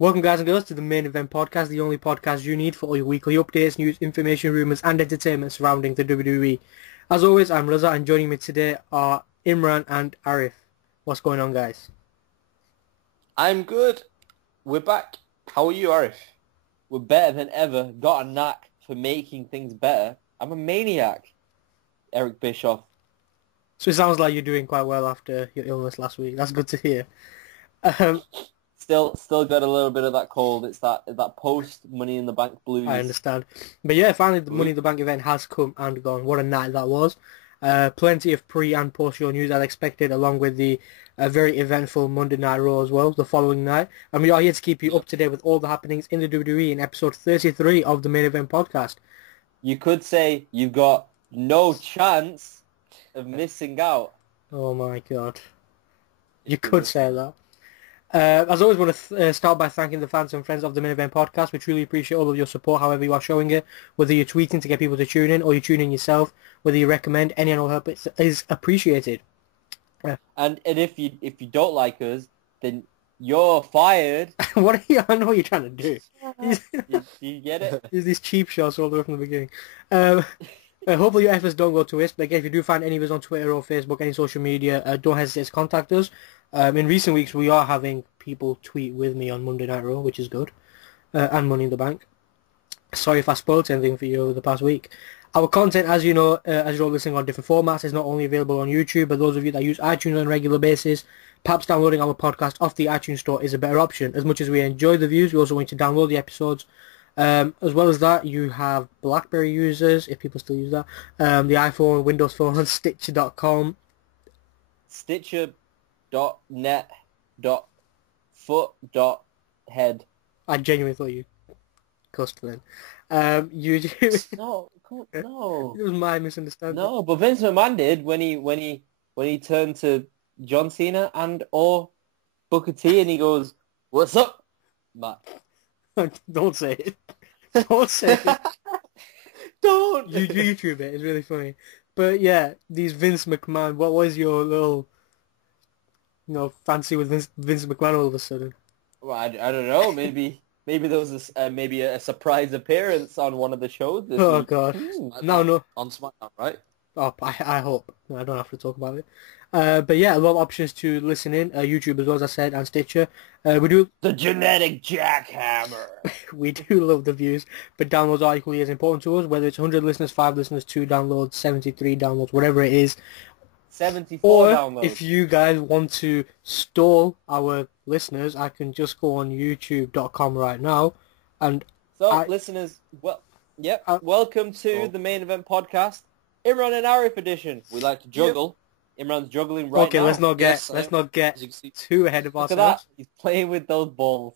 Welcome guys and girls to the Main Event Podcast, the only podcast you need for all your weekly updates, news, information, rumours and entertainment surrounding the WWE. As always, I'm Raza and joining me today are Imran and Arif. What's going on, guys? I'm good. We're back. How are you, Arif? We're better than ever. Got a knack for making things better. I'm a maniac. Eric Bischoff. So it sounds like you're doing quite well after your illness last week. That's good to hear. Still got a little bit of that cold. It's that post Money in the Bank blues. I understand. But yeah, finally the Money in the Bank event has come and gone. What a night that was. Plenty of pre and post-show news as expected, along with the very eventful Monday Night Raw as well, the following night. And we are here to keep you up to date with all the happenings in the WWE in episode 33 of the Main Event Podcast. You could say you've got no chance of missing out. Oh my god. You could say that. As always, I want to start by thanking the fans and friends of the Main Event Podcast. We truly appreciate all of your support, however you are showing it. Whether you're tweeting to get people to tune in, or you tune in yourself, whether you recommend, any and all help is appreciated. And if you don't like us, then you're fired. What are you? I know what you're trying to do. You get it? There's these cheap shots all the way from the beginning. Hopefully your efforts don't go to waste. But again, if you do find any of us on Twitter or Facebook, any social media, don't hesitate to contact us. In recent weeks, we are having people tweet with me on Monday Night Raw, which is good, and Money in the Bank. Sorry if I spoiled anything for you over the past week. Our content, as you know, as you're all listening on different formats, is not only available on YouTube, but those of you that use iTunes on a regular basis, perhaps downloading our podcast off the iTunes store is a better option. As much as we enjoy the views, we also want you to download the episodes. As well as that, you have BlackBerry users, if people still use that, the iPhone, Windows Phone, Stitcher.com. Stitcher.net.foot.head. I genuinely thought you cussed then. You No. It was my misunderstanding. No, but Vince McMahon did when he turned to John Cena and or Booker T and he goes, "What's up, Matt?" Don't say it. Don't say it. Don't. You YouTube it. It's really funny. But yeah, these Vince McMahon. What was your little, fancy with Vince McMahon all of a sudden? Well, I don't know. Maybe there was a surprise appearance on one of the shows this Oh week. God! No. On SmackDown, right? Oh, I hope. I don't have to talk about it. But yeah, a lot of options to listen in. YouTube as well, as I said, and Stitcher. We do the genetic jackhammer. We do love the views, but downloads are equally as important to us. Whether it's 100 listeners, 5 listeners, 2 downloads, 73 downloads, whatever it is. 74 or downloads. If you guys want to stall our listeners, I can just go on YouTube.com right now, and listeners, welcome to the Main Event Podcast, Imran and Arif edition. We like to juggle. Yep. Imran's juggling right now. Okay, let's not get too ahead of ourselves. Look at that. He's playing with those balls.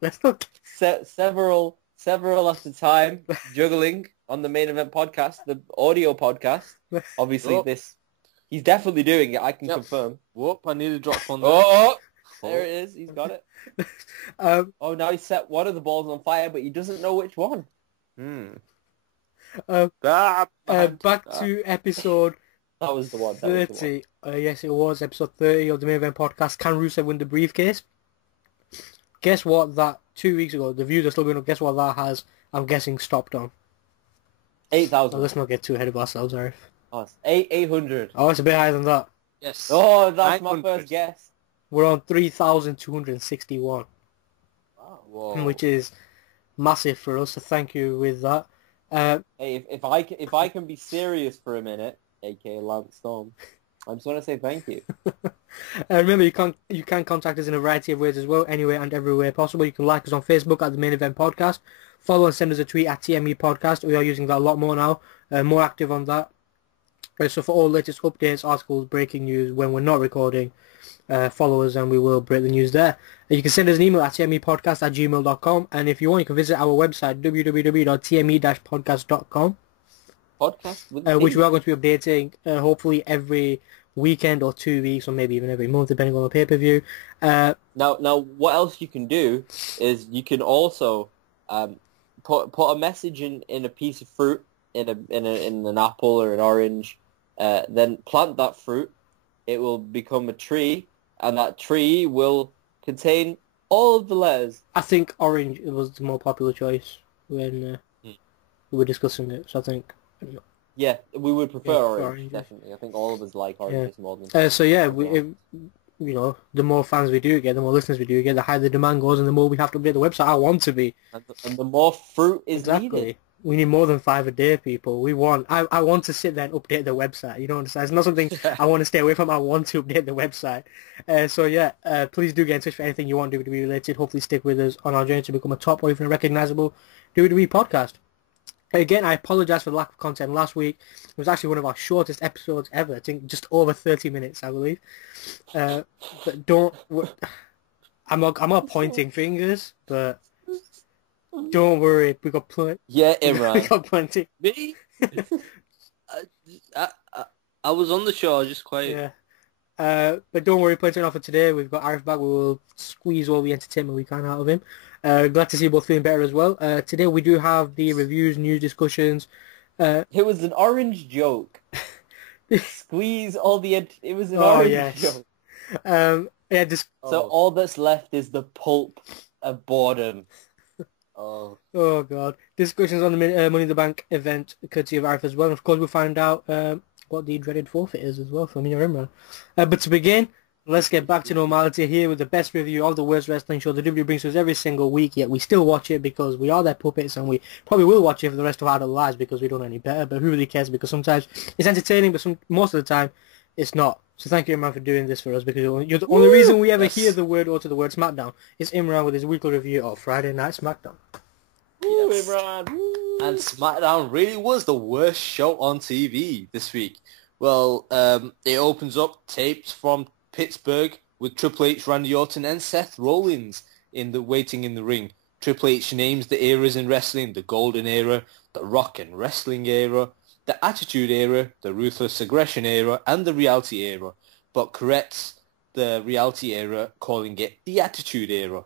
Let's not several at a time juggling on the Main Event Podcast, the audio podcast. Obviously, he's definitely doing it. I can confirm. Whoop! I need to drop on there. There it is. He's got it. Now he's set one of the balls on fire, but he doesn't know which one. Back to episode. That was the one. 30. Yes, it was episode 30 of the Main Event Podcast. Can Rusev win the briefcase? Guess what? That 2 weeks ago, the views are still going up. Guess what that has? I'm guessing stopped on 8,000. Let's not get too ahead of ourselves, Arif. Oh, it's 800. Oh, it's a bit higher than that. Yes. Oh, that's my first guess. We're on 3,261. Wow. Which is massive for us. So thank you with that. Hey, if I can be serious for a minute, aka Lance Storm, I just want to say thank you. Remember, you can contact us in a variety of ways as well, anywhere and everywhere possible. You can like us on Facebook at the Main Event Podcast, follow and send us a tweet at TME Podcast. We are using that a lot more now, more active on that. So for all latest updates, articles, breaking news when we're not recording, follow us and we will break the news there. You can send us an email at tmepodcast@gmail.com, and if you want, you can visit our website www.tme-podcast.com. Podcast which we are going to be updating hopefully every weekend or 2 weeks or maybe even every month depending on the pay-per-view. Now what else you can do is you can also put a message in a piece of fruit, in an apple or an orange, then plant that fruit. It will become a tree, and that tree will contain all of the letters. I think orange was the more popular choice when we were discussing it. So I think. Yeah, we would prefer Yeah, orange, orange. definitely. I think all of us like Yeah. oranges more than... So yeah, the more fans we do get, the more listeners we do get, the higher the demand goes, and the more we have to update the website. I want to be. And the more fruit is needed. We need more than 5 a day, people. I want to sit there and update the website. You know what I'm saying? It's not something I want to stay away from. I want to update the website. So yeah, please do get in touch for anything you want WWE related. Hopefully stick with us on our journey to become a top or even a recognizable WWE podcast. Again, I apologize for the lack of content last week. It was actually one of our shortest episodes ever. I think just over 30 minutes, I believe. But I'm not pointing fingers, but don't worry, we got plenty. Yeah, Imran. We got plenty. Me? I was on the show, I was just quiet. Yeah. But don't worry, plenty enough for today. We've got Arif back. We will squeeze all the entertainment we can out of him. Glad to see you both feeling better as well. Today we do have the reviews, news, discussions. It was an orange joke. Squeeze all the... It was an orange joke. So all that's left is the pulp of boredom. Oh God. Discussions on the Money in the Bank event, courtesy of Arif as well. And of course we'll find out what the dreaded forfeit is as well from your Imran. But to begin, let's get back to normality here with the best review of the worst wrestling show the WWE brings to us every single week, yet we still watch it because we are their puppets, and we probably will watch it for the rest of our lives because we don't know any better, but who really cares, because sometimes it's entertaining, but most of the time it's not. So thank you, Imran, for doing this for us, because you're the only reason we ever hear the word or to the word Smackdown is Imran with his weekly review of Friday Night Smackdown. Yes. Imran. And Smackdown really was the worst show on TV this week. Well, it opens up tapes from Pittsburgh with Triple H, Randy Orton, and Seth Rollins waiting in the ring. Triple H names the eras in wrestling: the Golden Era, the Rock and Wrestling Era, the Attitude Era, the Ruthless Aggression Era, and the Reality Era, but corrects the Reality Era, calling it the Attitude Era.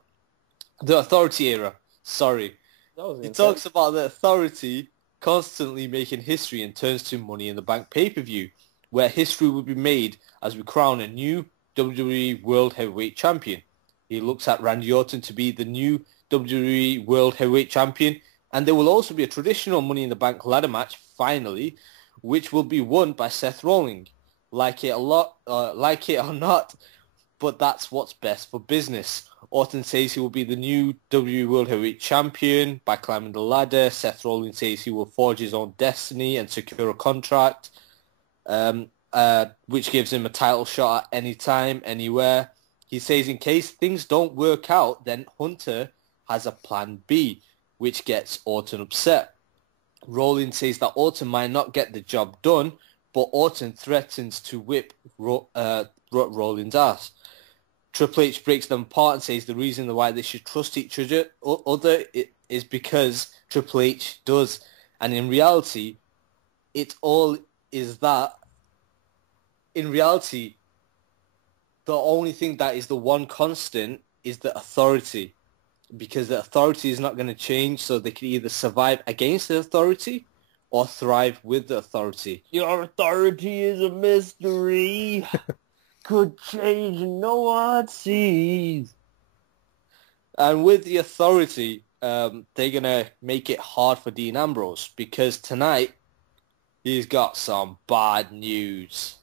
The Authority Era, sorry. He talks about the Authority constantly making history and turns to Money in the Bank pay-per-view, where history will be made as we crown a new WWE World Heavyweight Champion. He looks at Randy Orton to be the new WWE World Heavyweight Champion, and there will also be a traditional Money in the Bank ladder match, finally, which will be won by Seth Rollins. Like it or not, but that's what's best for business. Orton says he will be the new WWE World Heavyweight Champion by climbing the ladder. Seth Rollins says he will forge his own destiny and secure a contract, which gives him a title shot at any time, anywhere. He says in case things don't work out, then Hunter has a plan B, which gets Orton upset. Rollins says that Orton might not get the job done, but Orton threatens to whip Rollins' ass. Triple H breaks them apart and says the reason why they should trust each other is because Triple H does. And in reality, it all is that. In reality, the only thing that is the one constant is the Authority. Because the Authority is not going to change, so they can either survive against the Authority or thrive with the Authority. Your authority is a mystery. Could change and no one sees. And with the Authority, they're going to make it hard for Dean Ambrose, because tonight he's got some bad news.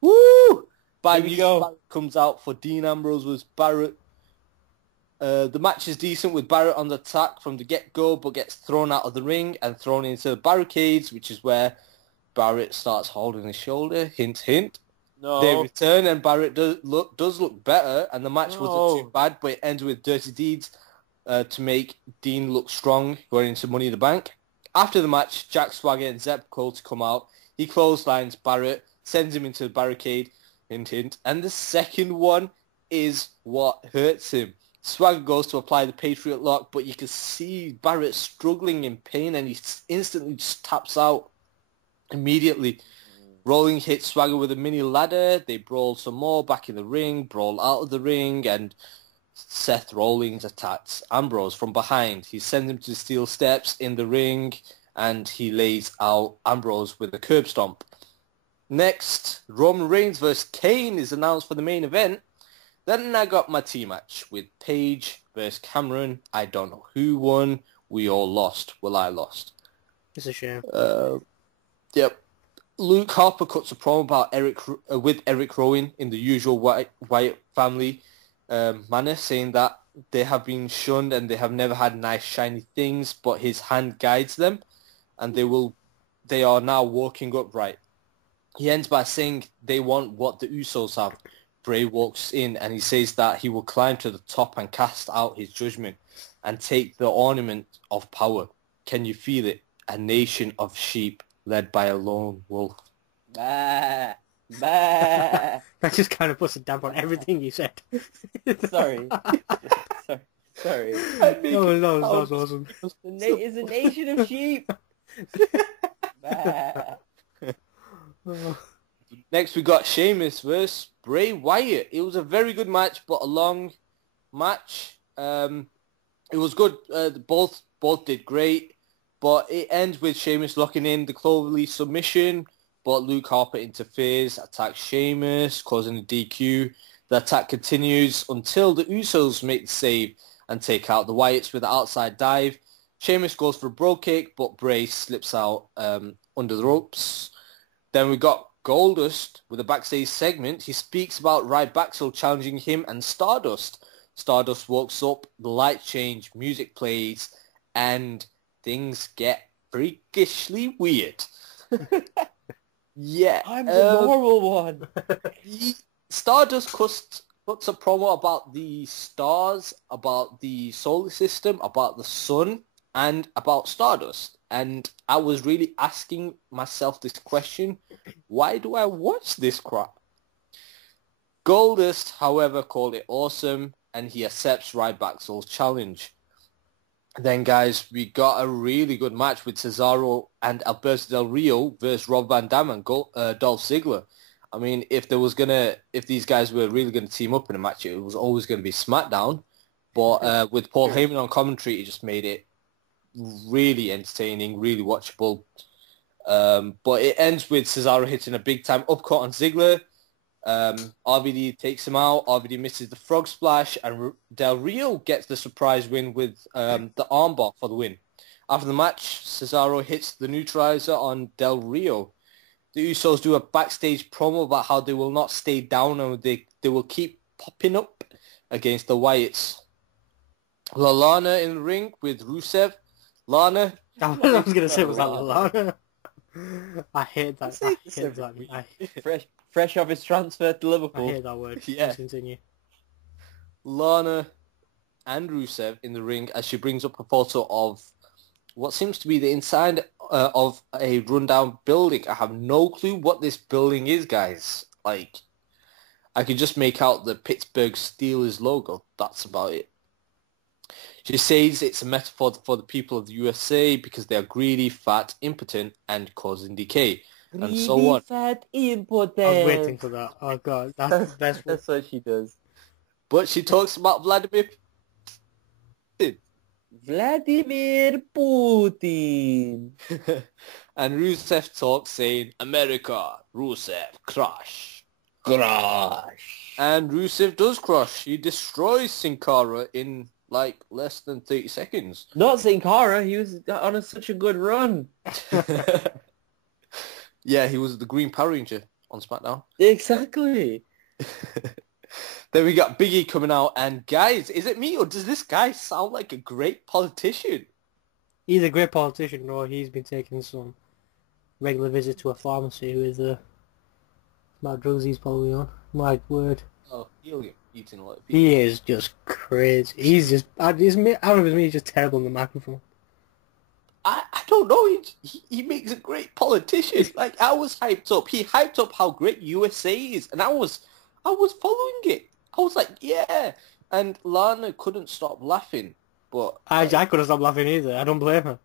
Woo! Bad news comes out for Dean Ambrose was Barrett. The match is decent with Barrett on the attack from the get-go, but gets thrown out of the ring and thrown into the barricades, which is where Barrett starts holding his shoulder. Hint, hint. No. They return and Barrett does look better, and the match wasn't too bad, but it ends with dirty deeds to make Dean look strong going into Money in the Bank. After the match, Jack Swagger and Zeb Cole to come out. He clotheslines Barrett, sends him into the barricade, hint, hint, and the second one is what hurts him. Swagger goes to apply the Patriot Lock, but you can see Barrett struggling in pain, and he instantly just taps out immediately. Rollins hits Swagger with a mini ladder. They brawl some more back in the ring, brawl out of the ring, and Seth Rollins attacks Ambrose from behind. He sends him to the steel steps in the ring, and he lays out Ambrose with a curb stomp. Next, Roman Reigns vs. Kane is announced for the main event. Then I got my team match with Paige versus Cameron. I don't know who won. We all lost. Well, I lost. It's a shame. Yep. Luke Harper cuts a promo about Eric Rowan in the usual Wyatt family manner, saying that they have been shunned and they have never had nice shiny things, but his hand guides them, and they are now walking upright. He ends by saying they want what the Usos have. Bray walks in and he says that he will climb to the top and cast out his judgment and take the ornament of power. Can you feel it? A nation of sheep led by a lone wolf. Bah, bah. That just kind of puts a damp on everything you said. Sorry. Sorry. No, that was awesome. It's a nation of sheep. Bah. Next we got Sheamus versus Bray Wyatt. It was a very good match, but a long match. It was good. Both did great, but it ends with Sheamus locking in the Cloverleaf submission, but Luke Harper interferes, attacks Sheamus, causing a DQ. The attack continues until the Usos make the save and take out the Wyatts with an outside dive. Sheamus goes for a bro kick, but Bray slips out under the ropes. Then we got Goldust with a backstage segment. He speaks about Ryback challenging him and Stardust. Stardust walks up, the lights change, music plays, and things get freakishly weird. Yeah. I'm the normal one. Stardust puts a promo about the stars, about the solar system, about the sun, and about Stardust. And I was really asking myself this question, why do I watch this crap? Goldust, however, called it awesome, and he accepts Ryback's challenge. Then, guys, we got a really good match with Cesaro and Alberto Del Rio versus Rob Van Dam and Dolph Ziggler. I mean, if these guys were really going to team up in a match, it was always going to be SmackDown. But with Paul Heyman on commentary, it just made it really entertaining, really watchable. But it ends with Cesaro hitting a big-time upcut on Ziggler. RVD takes him out. RVD misses the frog splash, and Del Rio gets the surprise win with the armbar for the win. After the match, Cesaro hits the neutralizer on Del Rio. The Usos do a backstage promo about how they will not stay down and they will keep popping up against the Wyatts. Lana in the ring with Rusev. Lana. I was going to say, was that Lana? I hate that. I hate that. Fresh off his transfer to Liverpool. I hate that word. Yeah. Just continue. Lana and Rusev in the ring as she brings up a photo of what seems to be the inside of a rundown building. I have no clue what this building is, guys. Like, I could just make out the Pittsburgh Steelers logo. That's about it. She says it's a metaphor for the people of the USA because they are greedy, fat, impotent, and causing decay. And so on. Fat, impotent. I was waiting for that. Oh god, that's the best one. That's what she does. But she talks about Vladimir Putin. Vladimir Putin. And Rusev talks saying, America, Rusev, crush. Crush. And Rusev does crush. He destroys Sin Cara in like less than 30 seconds. Not Sin Cara, he was on such a good run. Yeah, he was the Green Power Ranger on SmackDown. Exactly. Then we got Big E coming out, and guys, is it me or does this guy sound like a great politician? He's a great politician, or he's been taking some regular visit to a pharmacy with the amount of drugs he's probably on. My word. Oh, he'll get eating a lot of people. He is just crazy. He's just, I don't know if it's me, he's just terrible on the microphone. I don't know. He makes a great politician. Like, I was hyped up. He hyped up how great USA is, and I was following it. I was like, yeah. And Lana couldn't stop laughing, but I couldn't stop laughing either. I don't blame her.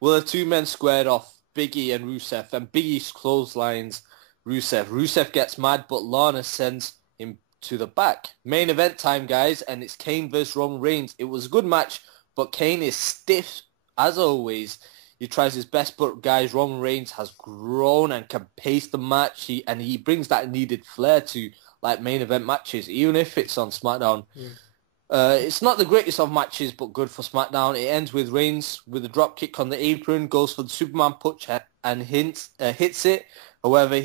well, the two men squared off, Big E and Rusev, and Big E clotheslines Rusev. Rusev gets mad, but Lana sends him to the back. Main event time, guys, and it's Kane versus Roman Reigns. It was a good match, but Kane is stiff, as always. He tries his best, but guys, Roman Reigns has grown and can pace the match. He brings that needed flair to like main event matches, even if it's on SmackDown. It's not the greatest of matches, but good for SmackDown. It ends with Reigns with a drop kick on the apron, goes for the Superman punch and hits it. However,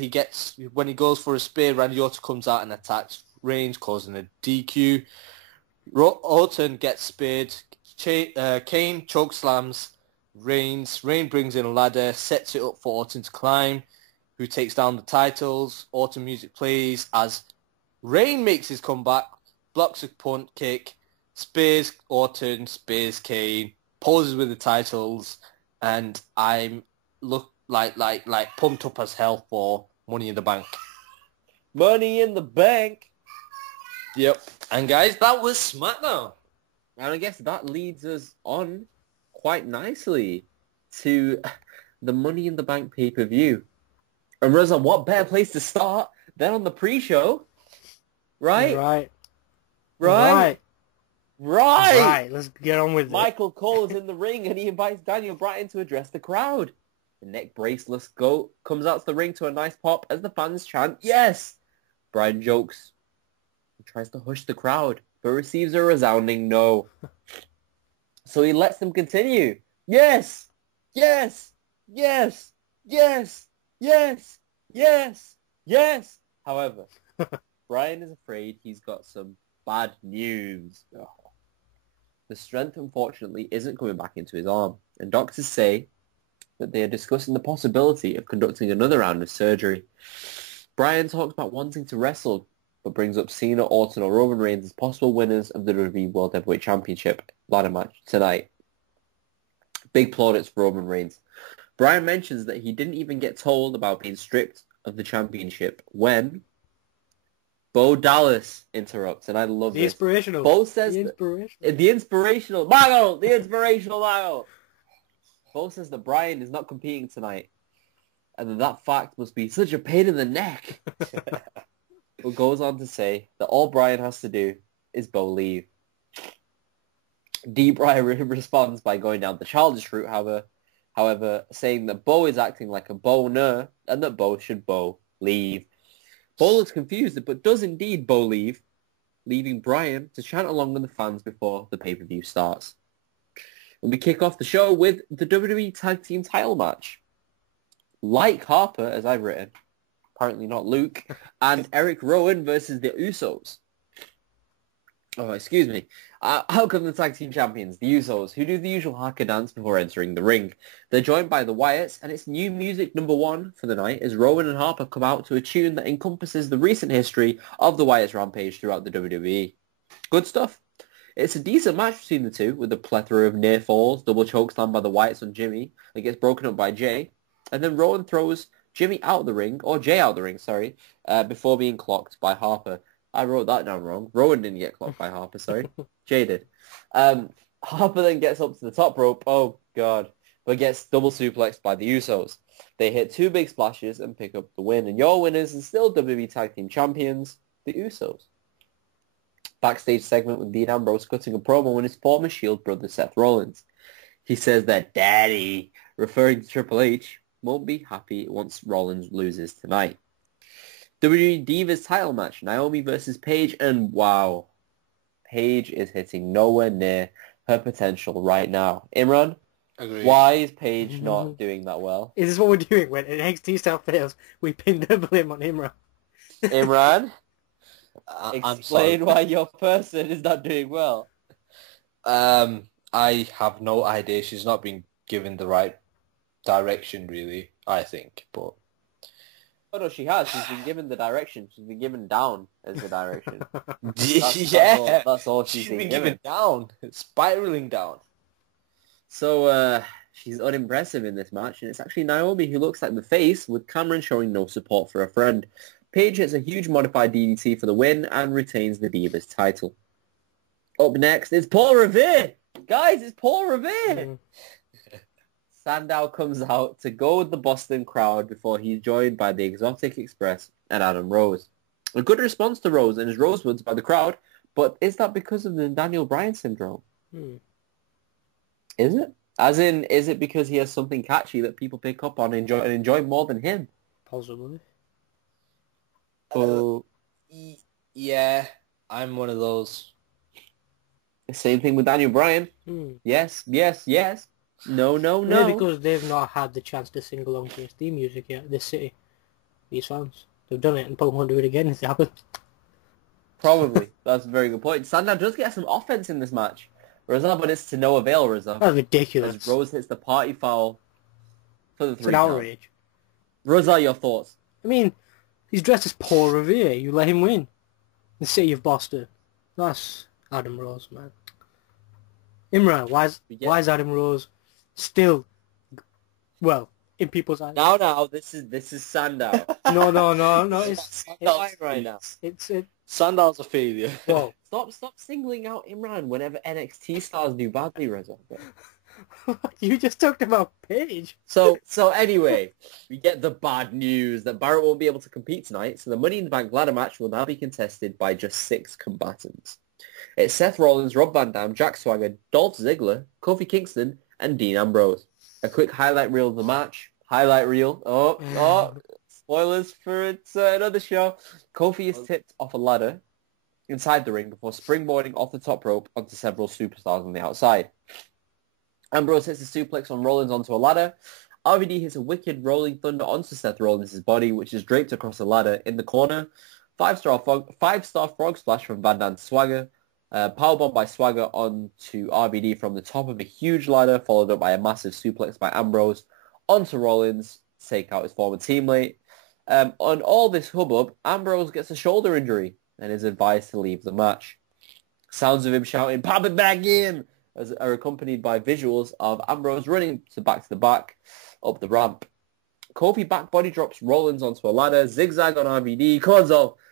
when he goes for a spear, Randy Orton comes out and attacks Reigns, causing a DQ. Orton gets speared. Kane chokeslams Reigns. Reigns brings in a ladder, sets it up for Orton to climb, who takes down the titles. Orton music plays as Reigns makes his comeback, blocks a punt kick, spears Orton, spears Kane, poses with the titles, and I'm like pumped up as hell for Money in the Bank. Money in the Bank. Yep. And guys, that was SmackDown. And I guess that leads us on quite nicely to the Money in the Bank pay-per-view. And Reza, what better place to start than on the pre-show? Right? Right. Let's get on with it. Michael Cole is in the ring and he invites Daniel Bryan to address the crowd. The neck braceless goat comes out to the ring to a nice pop as the fans chant, yes! Bryan jokes. He tries to hush the crowd, but receives a resounding no. So he lets them continue. Yes! Yes! Yes! Yes! Yes! Yes! Yes! However, Bryan is afraid he's got some bad news. Oh. The strength, unfortunately, isn't coming back into his arm, and doctors say that they are discussing the possibility of conducting another round of surgery. Bryan talks about wanting to wrestle, but brings up Cena, Orton, or Roman Reigns as possible winners of the WWE World Heavyweight Championship ladder match tonight. Big plaudits for Roman Reigns. Bryan mentions that he didn't even get told about being stripped of the championship when Bo Dallas interrupts, and I love the this. Inspirational. Bo says the inspirational Mago. Bo says that Bryan is not competing tonight, and that fact must be such a pain in the neck. But goes on to say that all Bryan has to do is Bo leave. D. Bryan responds by going down the childish route, however, saying that Bo is acting like a boner and that Bo should leave. Bo looks confused, but does indeed Bo leave, leaving Bryan to chant along with the fans before the pay-per-view starts. And we kick off the show with the WWE Tag Team title match. Like Harper, as I've written, apparently not Luke, and Eric Rowan versus the Usos. Oh, excuse me. Out come the tag team champions, the Usos, who do the usual haka dance before entering the ring. They're joined by the Wyatts, and it's new music number 1 for the night as Rowan and Harper come out to a tune that encompasses the recent history of the Wyatts rampage throughout the WWE. Good stuff. It's a decent match between the two, with a plethora of near falls, double chokeslam by the Wyatts on Jimmy, that gets broken up by Jay, and then Rowan throws Jimmy out of the ring, or Jay out of the ring, sorry, before being clocked by Harper. I wrote that down wrong. Rowan didn't get clocked by Harper, sorry. Jay did. Harper then gets up to the top rope, oh god, but gets double suplexed by the Usos. They hit 2 big splashes and pick up the win, and your winners are still WWE Tag Team Champions, the Usos. Backstage segment with Dean Ambrose cutting a promo on his former Shield brother Seth Rollins. He says that Daddy, referring to Triple H, won't be happy once Rollins loses tonight. WWE Divas title match, Naomi versus Paige, and wow, Paige is hitting nowhere near her potential right now. Imran, Agreed. Why is Paige not doing that well? Is this what we're doing when an NXT style fails? We pin the blame on Imran. Imran, I'm explain sorry. why your person is not doing well. I have no idea. She's not been given the right direction, really, I think. But Oh no, she has. She's been given the direction. She's been given down as the direction. That's all she's been given. Down, spiraling down. So she's unimpressive in this match, and it's actually Naomi who looks like the face, with Cameron showing no support for a friend. Paige hits a huge modified DDT for the win and retains the Divas title. Up next is Paul Revere. Guys, it's Paul Revere. Sandow comes out to go with the Boston crowd before he's joined by the Exotic Express and Adam Rose. A good response to Rose and his Rosewoods by the crowd, but is that because of the Daniel Bryan syndrome? Is it? As in, is it because he has something catchy that people pick up on and enjoy more than him? Possibly. Oh, Yeah, I'm one of those. Same thing with Daniel Bryan. Hmm. Yes, yes, yes. No, no, Maybe no. because they've not had the chance to sing along to his theme music yet, this city. These fans. They've done it and probably won't do it again if it happens. Probably. That's a very good point. Sandow does get some offense in this match. Reza, but it's to no avail, Reza. That's ridiculous. As Rose hits the party foul for the It's 3 an count. outrage. Reza, your thoughts? I mean, he's dressed as Paul Revere. You let him win. The city of Boston. That's Adam Rose, man. Imran, why is Adam Rose still, well, in people's eyes? Now, this is Sandow. No. It's right now. It's Sandal's a failure. Whoa. Stop singling out Imran whenever NXT stars do badly, Reza. You just talked about Paige. So anyway, we get the bad news that Barrett won't be able to compete tonight, so the Money in the Bank ladder match will now be contested by just 6 combatants. It's Seth Rollins, Rob Van Dam, Jack Swagger, Dolph Ziggler, Kofi Kingston, and Dean Ambrose. A quick highlight reel of the match. Highlight reel. Oh, spoilers for another show. Kofi is tipped off a ladder inside the ring before springboarding off the top rope onto several superstars on the outside. Ambrose hits a suplex on Rollins onto a ladder. RVD hits a wicked rolling thunder onto Seth Rollins' body, which is draped across the ladder in the corner. Five-star frog splash from Van Dam to Swagger. Powerbomb by Swagger onto RVD from the top of a huge ladder, followed up by a massive suplex by Ambrose onto Rollins to take out his former teammate. On all this hubbub, Ambrose gets a shoulder injury and is advised to leave the match. Sounds of him shouting, "Pop it back in!" are accompanied by visuals of Ambrose running back to the back up the ramp. Kofi back body drops Rollins onto a ladder, zigzag on RVD.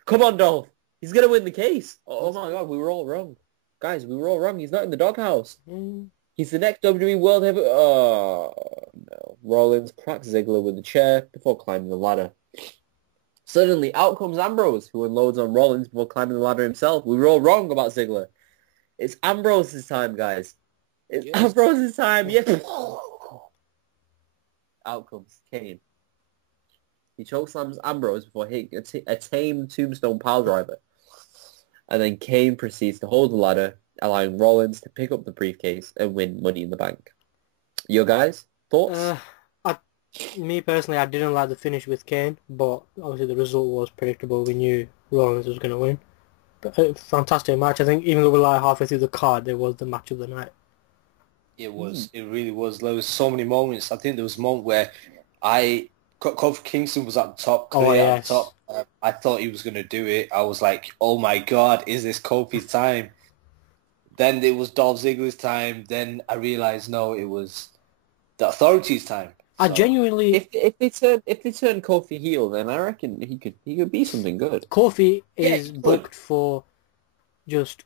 Come on, Dolph. He's going to win the case. Oh my God, we were all wrong. Guys, we were all wrong. He's not in the doghouse. He's the next WWE World Heavyweight. Oh, no. Rollins cracks Ziggler with the chair before climbing the ladder. Suddenly, out comes Ambrose, who unloads on Rollins before climbing the ladder himself. We were all wrong about Ziggler. It's Ambrose's time, guys. It's Ambrose's time. Yeah. Out comes Kane. He chokeslams Ambrose before hitting a tame tombstone piledriver. And then Kane proceeds to hold the ladder, allowing Rollins to pick up the briefcase and win Money in the Bank. Your guys? Thoughts? Me personally, I didn't like the finish with Kane, but obviously the result was predictable. We knew Rollins was going to win. But a fantastic match. I think even though we're like halfway through the card, it was the match of the night. It was. It really was. There was so many moments. I think there was a moment where Kofi Kingston was at the top, clear at the top. I thought he was going to do it. I was like, oh my God, is this Kofi's time? Then it was Dolph Ziggler's time. Then I realized, no, it was the Authority's time. I genuinely... If they turn Kofi heel, then I reckon he could be something good. Kofi is booked for just,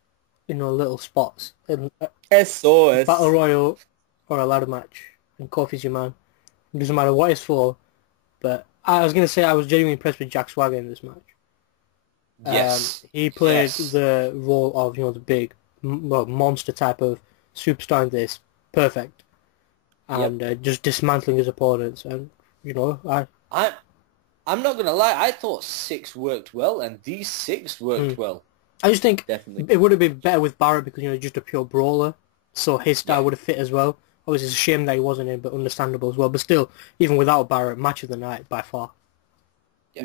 little spots. In SOS. Battle Royal or a ladder match. And Kofi's your man. It doesn't matter what it's for. But I was going to say I was genuinely impressed with Jack Swagger in this match. Yes. He played the role of, the big, monster type of superstar in this. Perfect. And just dismantling his opponents. And, I'm not going to lie. I thought 6 worked well, and these 6 worked well. I just think Definitely. it would have been better with Barrett because, just a pure brawler. So his style would have fit as well. Obviously, it's a shame that he wasn't in, but understandable as well. But still, even without Barrett, match of the night by far.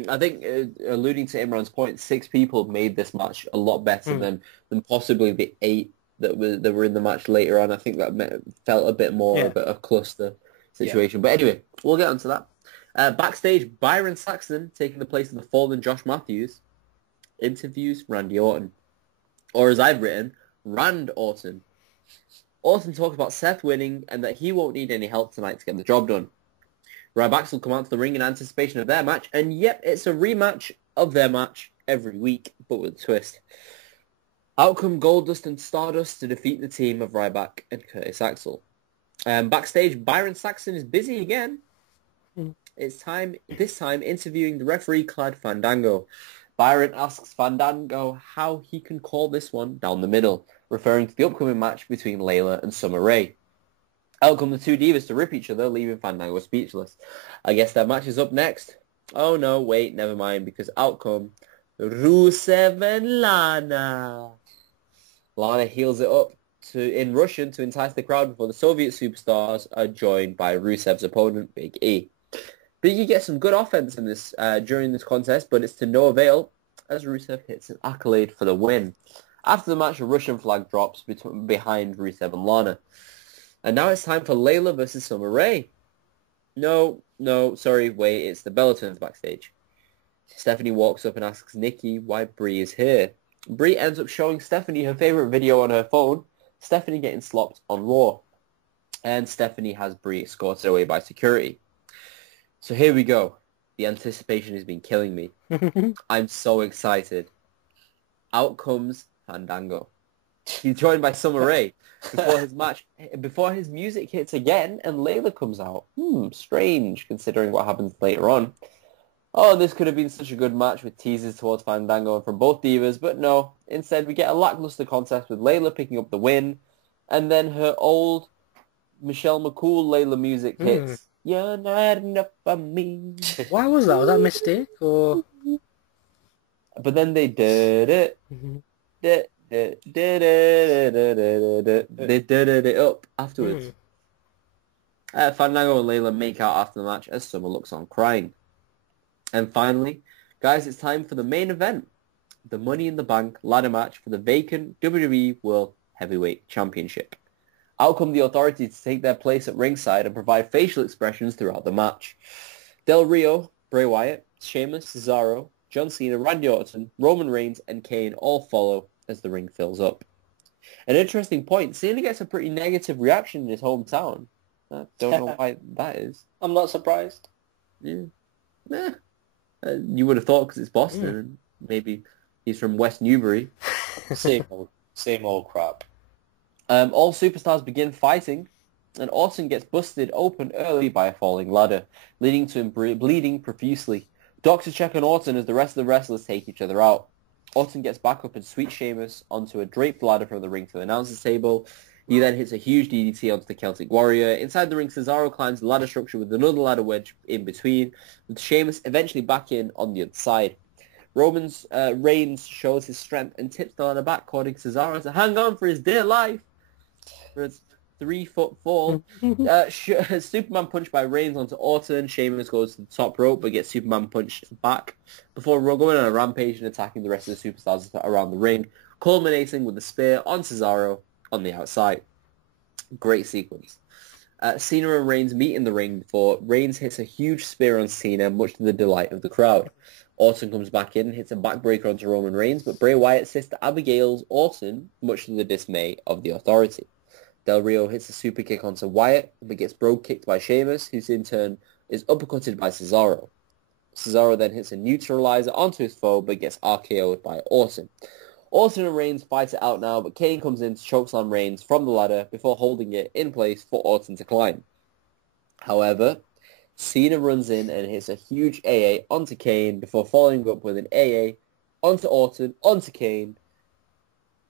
I think, alluding to Imran's point, 6 people made this match a lot better than possibly the 8 that were in the match later on. I think that felt a bit more of a cluster situation. But anyway, we'll get onto that. Backstage, Byron Saxton, taking the place of the fallen Josh Matthews, interviews Randy Orton. Or as I've written, Rand Orton. Orton talks about Seth winning and that he won't need any help tonight to get the job done. Ryback will come out to the ring in anticipation of their match, and yep, it's a rematch of their match every week, but with a twist. Out come Goldust and Stardust to defeat the team of Ryback and Curtis Axel. Backstage, Byron Saxton is busy again. It's this time interviewing the referee-clad Fandango. Byron asks Fandango how he can call this one down the middle, referring to the upcoming match between Layla and Summer Rae. Out come the 2 divas to rip each other, leaving Fandango speechless. I guess that match is up next. Oh no, wait, never mind, because out come Rusev and Lana. Lana heals it up in Russian to entice the crowd before the Soviet superstars are joined by Rusev's opponent, Big E. Big E gets some good offense in this during this contest, but it's to no avail as Rusev hits an accolade for the win. After the match, a Russian flag drops behind Rusev and Lana. And now it's time for Layla versus Summer Rae. No, sorry, wait, it's the Bellatons backstage. Stephanie walks up and asks Nikki why Brie is here. Brie ends up showing Stephanie her favorite video on her phone, Stephanie getting slopped on Raw. And Stephanie has Brie escorted away by security. So here we go. The anticipation has been killing me. I'm so excited. Out comes Fandango. He's joined by Summer Rae before his music hits again and Layla comes out. Strange considering what happens later on. Oh, this could have been such a good match with teases towards Fandango and from both divas, but no. Instead, we get a lackluster contest with Layla picking up the win, and then her old Michelle McCool Layla music hits. You're not enough for me. Why was that? Was that a mistake or? But then they did it. They did it up afterwards. Fandango and Layla make out after the match as Summer looks on crying. And finally, guys, it's time for the main event. The Money in the Bank ladder match for the vacant WWE World Heavyweight Championship. Out come the Authority to take their place at ringside and provide facial expressions throughout the match. Del Rio, Bray Wyatt, Sheamus, Cesaro, John Cena, Randy Orton, Roman Reigns, and Kane all follow as the ring fills up. An interesting point, Cena gets a pretty negative reaction in his hometown. I don't know why that is. I'm not surprised. Yeah. Nah. You would have thought because it's Boston. And maybe he's from West Newbury. Same old crap. All superstars begin fighting, and Orton gets busted open early by a falling ladder, leading to him bleeding profusely. Doctors check on Orton as the rest of the wrestlers take each other out. Orton gets back up and sweeps Sheamus onto a draped ladder from the ring to the announcer's table. He then hits a huge DDT onto the Celtic Warrior. Inside the ring, Cesaro climbs the ladder structure with another ladder wedge in between, with Sheamus eventually back in on the other side. Reigns shows his strength and tips the ladder back, causing Cesaro to hang on for his dear life. For a 3-foot fall. Superman punch by Reigns onto Orton. Sheamus goes to the top rope but gets Superman punched back before going on a rampage and attacking the rest of the superstars around the ring, culminating with a spear on Cesaro on the outside. Great sequence. Cena and Reigns meet in the ring before Reigns hits a huge spear on Cena, much to the delight of the crowd. Orton comes back in and hits a backbreaker onto Roman Reigns, but Bray Wyatt's sister Abigail's Orton, much to the dismay of the Authority. Del Rio hits a super kick onto Wyatt, but gets brogue kicked by Sheamus, who in turn is uppercutted by Cesaro. Cesaro then hits a neutralizer onto his foe, but gets RKO'd by Orton. Orton and Reigns fight it out now, but Kane comes in to chokeslam Reigns from the ladder before holding it in place for Orton to climb. However, Cena runs in and hits a huge AA onto Kane before following up with an AA onto Orton, onto Kane,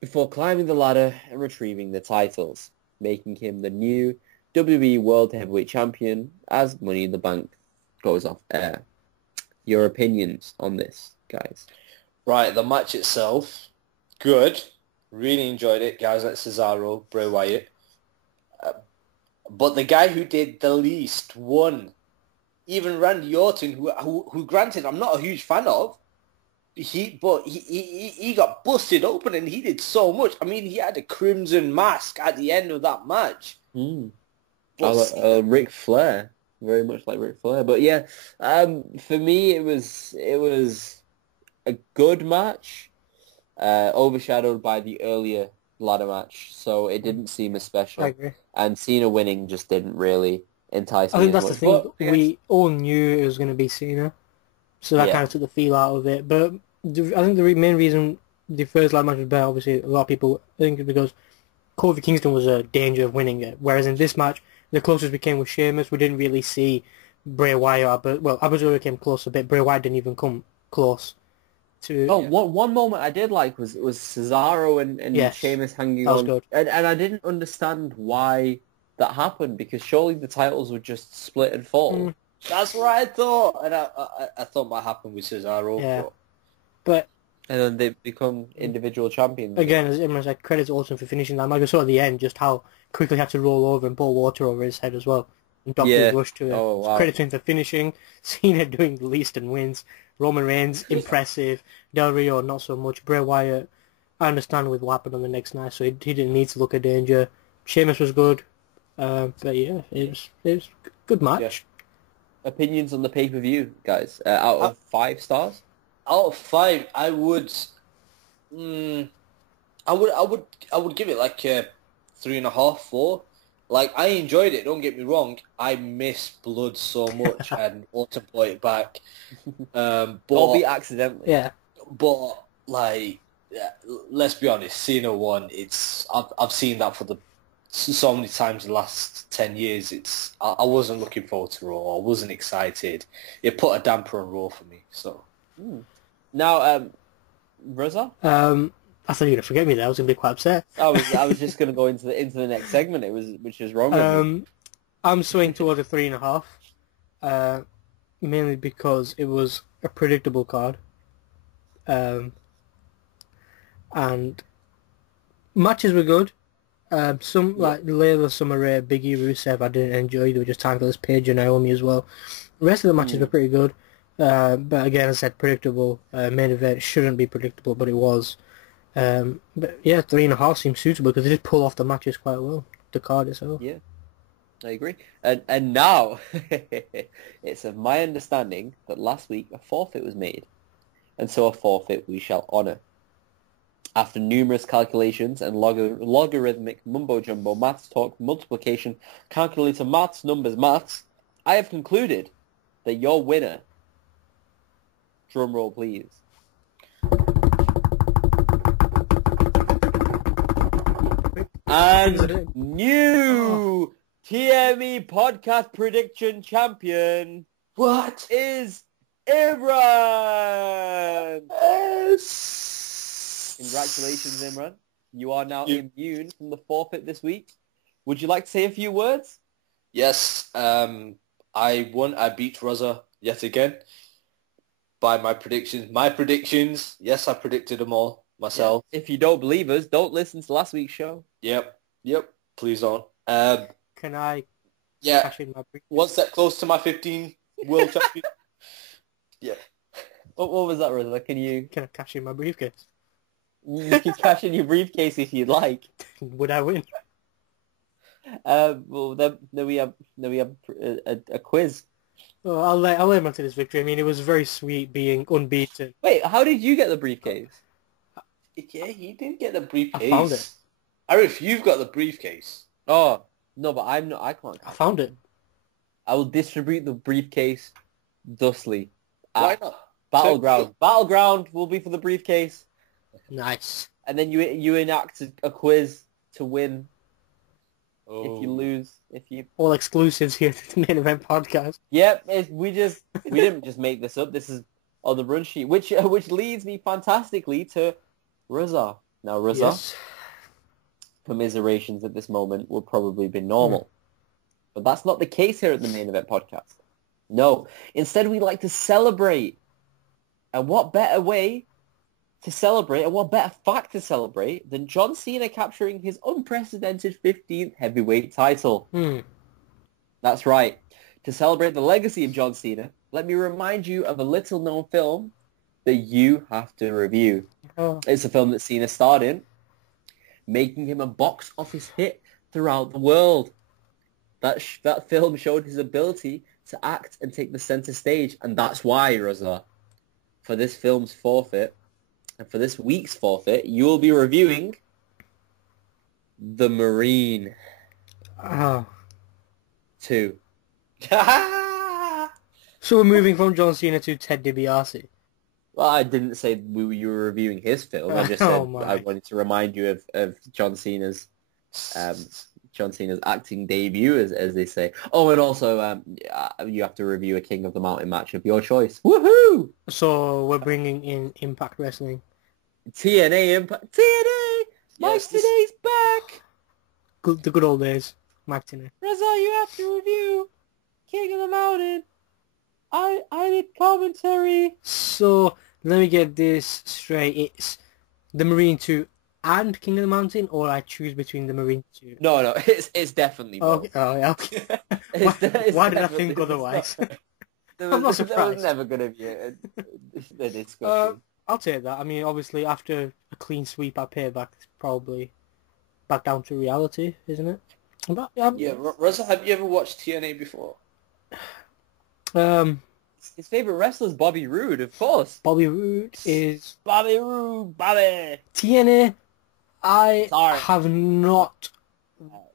before climbing the ladder and retrieving the titles, making him the new WWE World Heavyweight Champion as Money in the Bank goes off air. Your opinions on this, guys? Right, the match itself, good. Really enjoyed it. Guys like Cesaro, Bray Wyatt. But the guy who did the least won. Even Randy Orton, who granted I'm not a huge fan of, he got busted open and he did so much. I mean, he had a crimson mask at the end of that match. Ric Flair, very much like Ric Flair. But yeah, for me, it was a good match, overshadowed by the earlier ladder match, so it didn't seem as special. I agree. And Cena winning just didn't really entice me. I think that's as the much. thing. But, We all knew it was going to be Cena, so that kind of took the feel out of it. But I think the main reason the first ladder match was better, obviously, a lot of people think it's because Kofi Kingston was a danger of winning it. Whereas in this match, the closest we came with Sheamus, we didn't really see Bray Wyatt. But Abazura came close a bit. Bray Wyatt didn't even come close to. Oh, one moment I did like was Cesaro and Yes, Sheamus hanging that was on, good. and I didn't understand why that happened, because surely the titles would just split and fall. That's what I thought, and I thought might happen with Cesaro. Yeah. But And then they become individual champions. Again, as Imran said, credit to Orton for finishing that match. I saw at the end just how quickly he had to roll over and pour water over his head as well. And doctors rushed to it. Oh, wow. Credit to him for finishing. Cena doing the least and wins. Roman Reigns, impressive. Del Rio, not so much. Bray Wyatt, I understand with what happened on the next night, so he didn't need to look at danger. Sheamus was good. But yeah, it was a good match. Yeah. Opinions on the pay-per-view, guys? Out of 5 stars? Out of 5, I would give it like a 3.5, 4. Like, I enjoyed it, don't get me wrong. I miss blood so much and want to play it back. But Albeit accidentally. Yeah. But like, let's be honest, Cena won. I've seen that for so many times in the last 10 years. I wasn't looking forward to Raw. I wasn't excited. It put a damper on Raw for me. So now, Reza? I thought you were gonna forget me there. I was gonna be quite upset. I was just gonna go into the next segment. Which is wrong with me. I'm swinging towards a 3.5, mainly because it was a predictable card, and matches were good. Some like Layla, Summer Rae, Big E, Rusev, I didn't enjoy. They were just time for this Paige and Naomi as well. The rest of the matches were pretty good, but again, as I said, predictable. Main event shouldn't be predictable, but it was. But yeah, 3.5 seems suitable because they did pull off the matches quite well. The card itself. Yeah, I agree. And now, it's of my understanding that last week a forfeit was made, and so a forfeit we shall honour. After numerous calculations and logarithmic mumbo-jumbo maths talk, multiplication, calculator maths, numbers maths, I have concluded that your winner, drum roll please, and new TME podcast prediction champion, what is Imran. Yes. Congratulations, Imran. You are now immune from the forfeit this week. Would you like to say a few words? Yes. I won. I beat Rosa yet again by my predictions. My predictions. Yes, I predicted them all myself. Yeah. If you don't believe us, don't listen to last week's show. Yep. Please don't. Can I cash in my briefcase? One step close to my 15 world champion. Yeah. What was that, Rosa? Can I cash in my briefcase? You can cash in your briefcase if you'd like. Would I win? Well, then we have a quiz. Well, I'll let him onto this victory. I mean, it was very sweet being unbeaten. Wait, how did you get the briefcase? Yeah, he did get the briefcase. I found it. Arif, you've got the briefcase. Oh no, but I'm not. I can't. I found it. I will distribute the briefcase thusly. Why not? Battleground. Battleground will be for the briefcase. Nice. And then you enact a quiz to win. Oh. If you lose, all exclusives here to the Main Event podcast. Yep, we didn't just make this up. This is on the run sheet, which leads me fantastically to Reza. Now, Reza, yes. Commiserations at this moment would probably be normal, but that's not the case here at the Main Event podcast. No, instead we like to celebrate, and what better way to celebrate, and what better fact to celebrate than John Cena capturing his unprecedented 15th heavyweight title. That's right. To celebrate the legacy of John Cena, let me remind you of a little-known film that you have to review. Oh. It's a film that Cena starred in, making him a box office hit throughout the world. That film showed his ability to act and take the center stage, and that's why, Reza, for this film's forfeit, and for this week's forfeit, you will be reviewing The Marine 2. So we're moving from John Cena to Ted DiBiase. Well, I didn't say you were reviewing his film. I just said I wanted to remind you of John Cena's acting debut, as they say. Oh, and also you have to review a King of the Mountain match of your choice. Woohoo! So we're bringing in Impact Wrestling. TNA Impact. TNA! Mike Tenay's back! The good old days. Mike Tenay. Reza, you have to review King of the Mountain. I need commentary. So Let me get this straight. It's the Marine 2 and King of the Mountain, or I choose between the Marine 2? No, it's definitely both. Okay. Oh, yeah, okay. It's Why did I definitely- think it's otherwise? not- There I'm not was surprised. never going to be a discussion. I'll take that. I mean, obviously, after a clean sweep at Payback, it's probably back down to reality, isn't it? But, Yeah, Russell, have you ever watched TNA before? His favorite wrestler is Bobby Roode, of course. Bobby Roode is Bobby Roode, Bobby. TNA. I Sorry. have not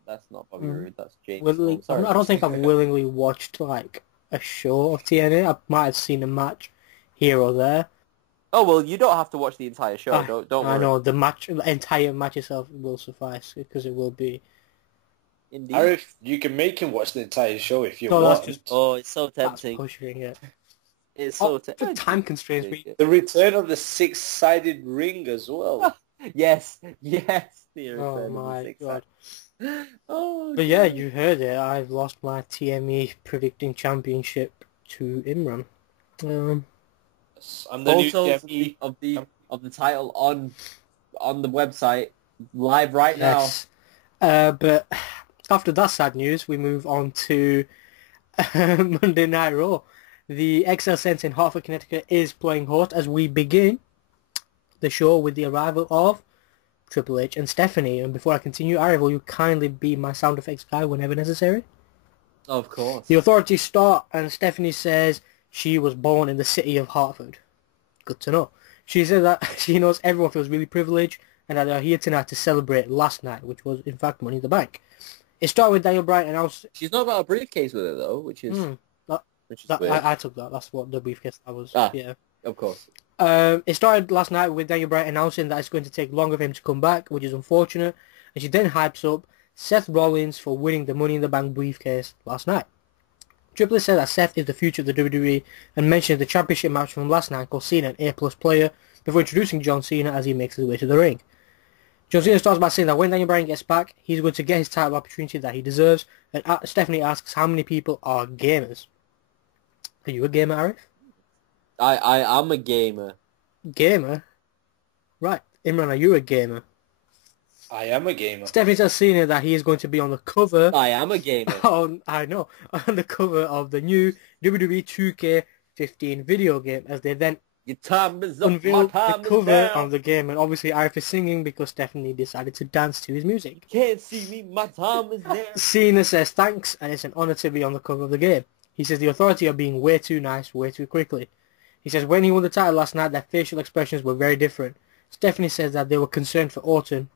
That's not Bobby Roode. That's James. willingly. Oh, sorry. I don't think I've willingly watched like a show of TNA. I might have seen a match here or there. Oh well, you don't have to watch the entire show. Don't worry. I know the entire match itself will suffice because it will be. Indeed. Arif, you can make him watch the entire show if you No, that's want. just- Oh, it's so That's tempting. pushing it. It's so The tempting. time constraints. The return of the six-sided ring as well. Yes. The Oh return of the my six god. side. Oh. But yeah, you heard it. I've lost my TME predicting championship to Imran. I'm the new Photos Jemmy. of the title on the website live right now. Yes. But after that sad news, we move on to Monday Night Raw. The XL Center in Hartford, Connecticut is playing host as we begin the show with the arrival of Triple H and Stephanie. And before I continue, Ari, will you kindly be my sound effects guy whenever necessary? Of course. The authorities start and Stephanie says she was born in the city of Hartford. Good to know. She said that she knows everyone feels really privileged and that they are here tonight to celebrate last night, which was in fact Money in the Bank. It started with Daniel Bryan announced... She's not got a briefcase with her though, which is weird. I took that. That's what the briefcase I was... Ah. Yeah. Of course. It started last night with Daniel Bryan announcing that it's going to take longer for him to come back, which is unfortunate. And she then hypes up Seth Rollins for winning the Money in the Bank briefcase last night. Triple H said that Seth is the future of the WWE and mentioned the championship match from last night called Cena, an A-plus player, before introducing John Cena as he makes his way to the ring. John Cena starts by saying that when Daniel Bryan gets back, he's going to get his title opportunity that he deserves, and Stephanie asks how many people are gamers. Are you a gamer, Arif? I'm a gamer. Gamer? Right. Imran, are you a gamer? I am a gamer. Stephanie tells Cena that he is going to be on the cover. I am a gamer. I know. On the cover of the new WWE 2K15 video game, as they then Your time is up, my unveiled the time is cover down. of the game. And obviously Arif is singing because Stephanie decided to dance to his music. Can't see me, my time is now. Cena says thanks, and it's an honor to be on the cover of the game. He says the authority are being way too nice, way too quickly. He says when he won the title last night, their facial expressions were very different. Stephanie says that they were concerned for Orton.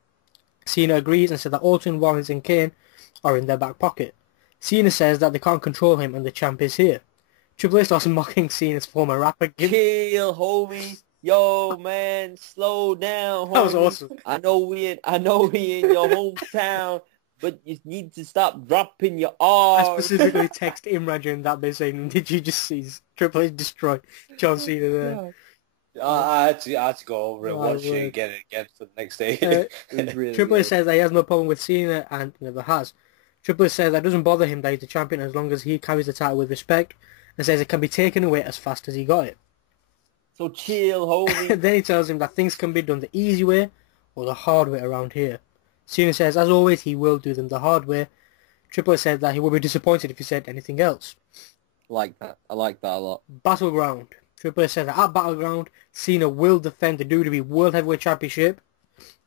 Cena agrees and said that Orton, Rollins and Kane are in their back pocket. Cena says that they can't control him and the champ is here. Triple H starts mocking Cena's former rapper. Kill, homie. Yo, man, slow down, homie. That was awesome. I know we in your hometown, but you need to stop dropping your I R's. specifically text Imran during that bit saying, did you just see Triple H destroy John Cena there? I had to go over and Oh, watch word. it again for the next day. It was really Triple H good. says that he has no problem with Cena and never has. Triple H says that it doesn't bother him that he's the champion as long as he carries the title with respect, and says it can be taken away as fast as he got it. So chill, homie. Then he tells him that things can be done the easy way or the hard way around here. Cena says, as always, he will do them the hard way. Triple H said that he would be disappointed if he said anything else. Like that. I like that a lot. Battleground. Triple H said that at Battleground, Cena will defend the WWE World Heavyweight Championship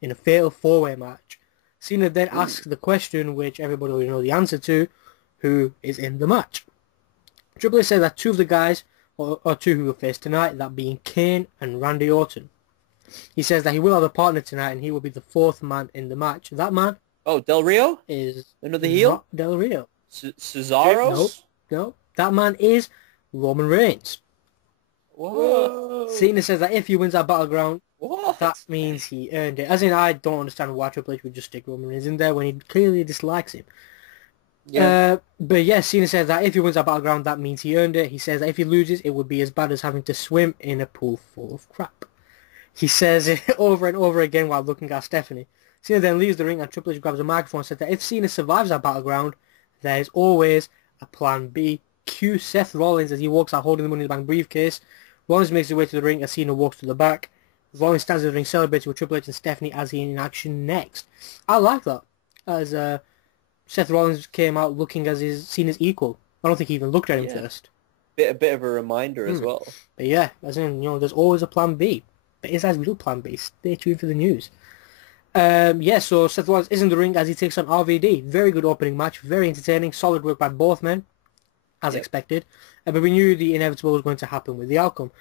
in a fatal four-way match. Cena then asks the question, which everybody will know the answer to, who is in the match. Triple H said that two of the guys, or two who will face tonight, that being Kane and Randy Orton. He says that he will have a partner tonight and he will be the fourth man in the match. That man Oh, Del Rio? is Another heel? not Del Rio. Cesaro? Nope. No, that man is Roman Reigns. Whoa. Cena says that if he wins that Battleground, What? that means he earned it. As in, I don't understand why Triple H would just stick Roman Reigns in there when he clearly dislikes him. Yeah. But yes, Cena says that if he wins that Battleground, that means he earned it. He says that if he loses, it would be as bad as having to swim in a pool full of crap. He says it over and over again while looking at Stephanie. Cena then leaves the ring and Triple H grabs a microphone and said that if Cena survives that Battleground, there is always a plan B. Cue Seth Rollins as he walks out holding the Money in the Bank briefcase, Rollins makes his way to the ring as Cena walks to the back. Rollins stands in the ring celebrating with Triple H and Stephanie as he in action next. I like that. As Seth Rollins came out looking as Cena's equal. I don't think he even looked at him first. A bit of a reminder as well. But yeah, as in, there's always a plan B. But is as real plan B. Stay tuned for the news. So Seth Rollins is in the ring as he takes on RVD. Very good opening match. Very entertaining. Solid work by both men. As expected. But we knew the inevitable was going to happen with the outcome.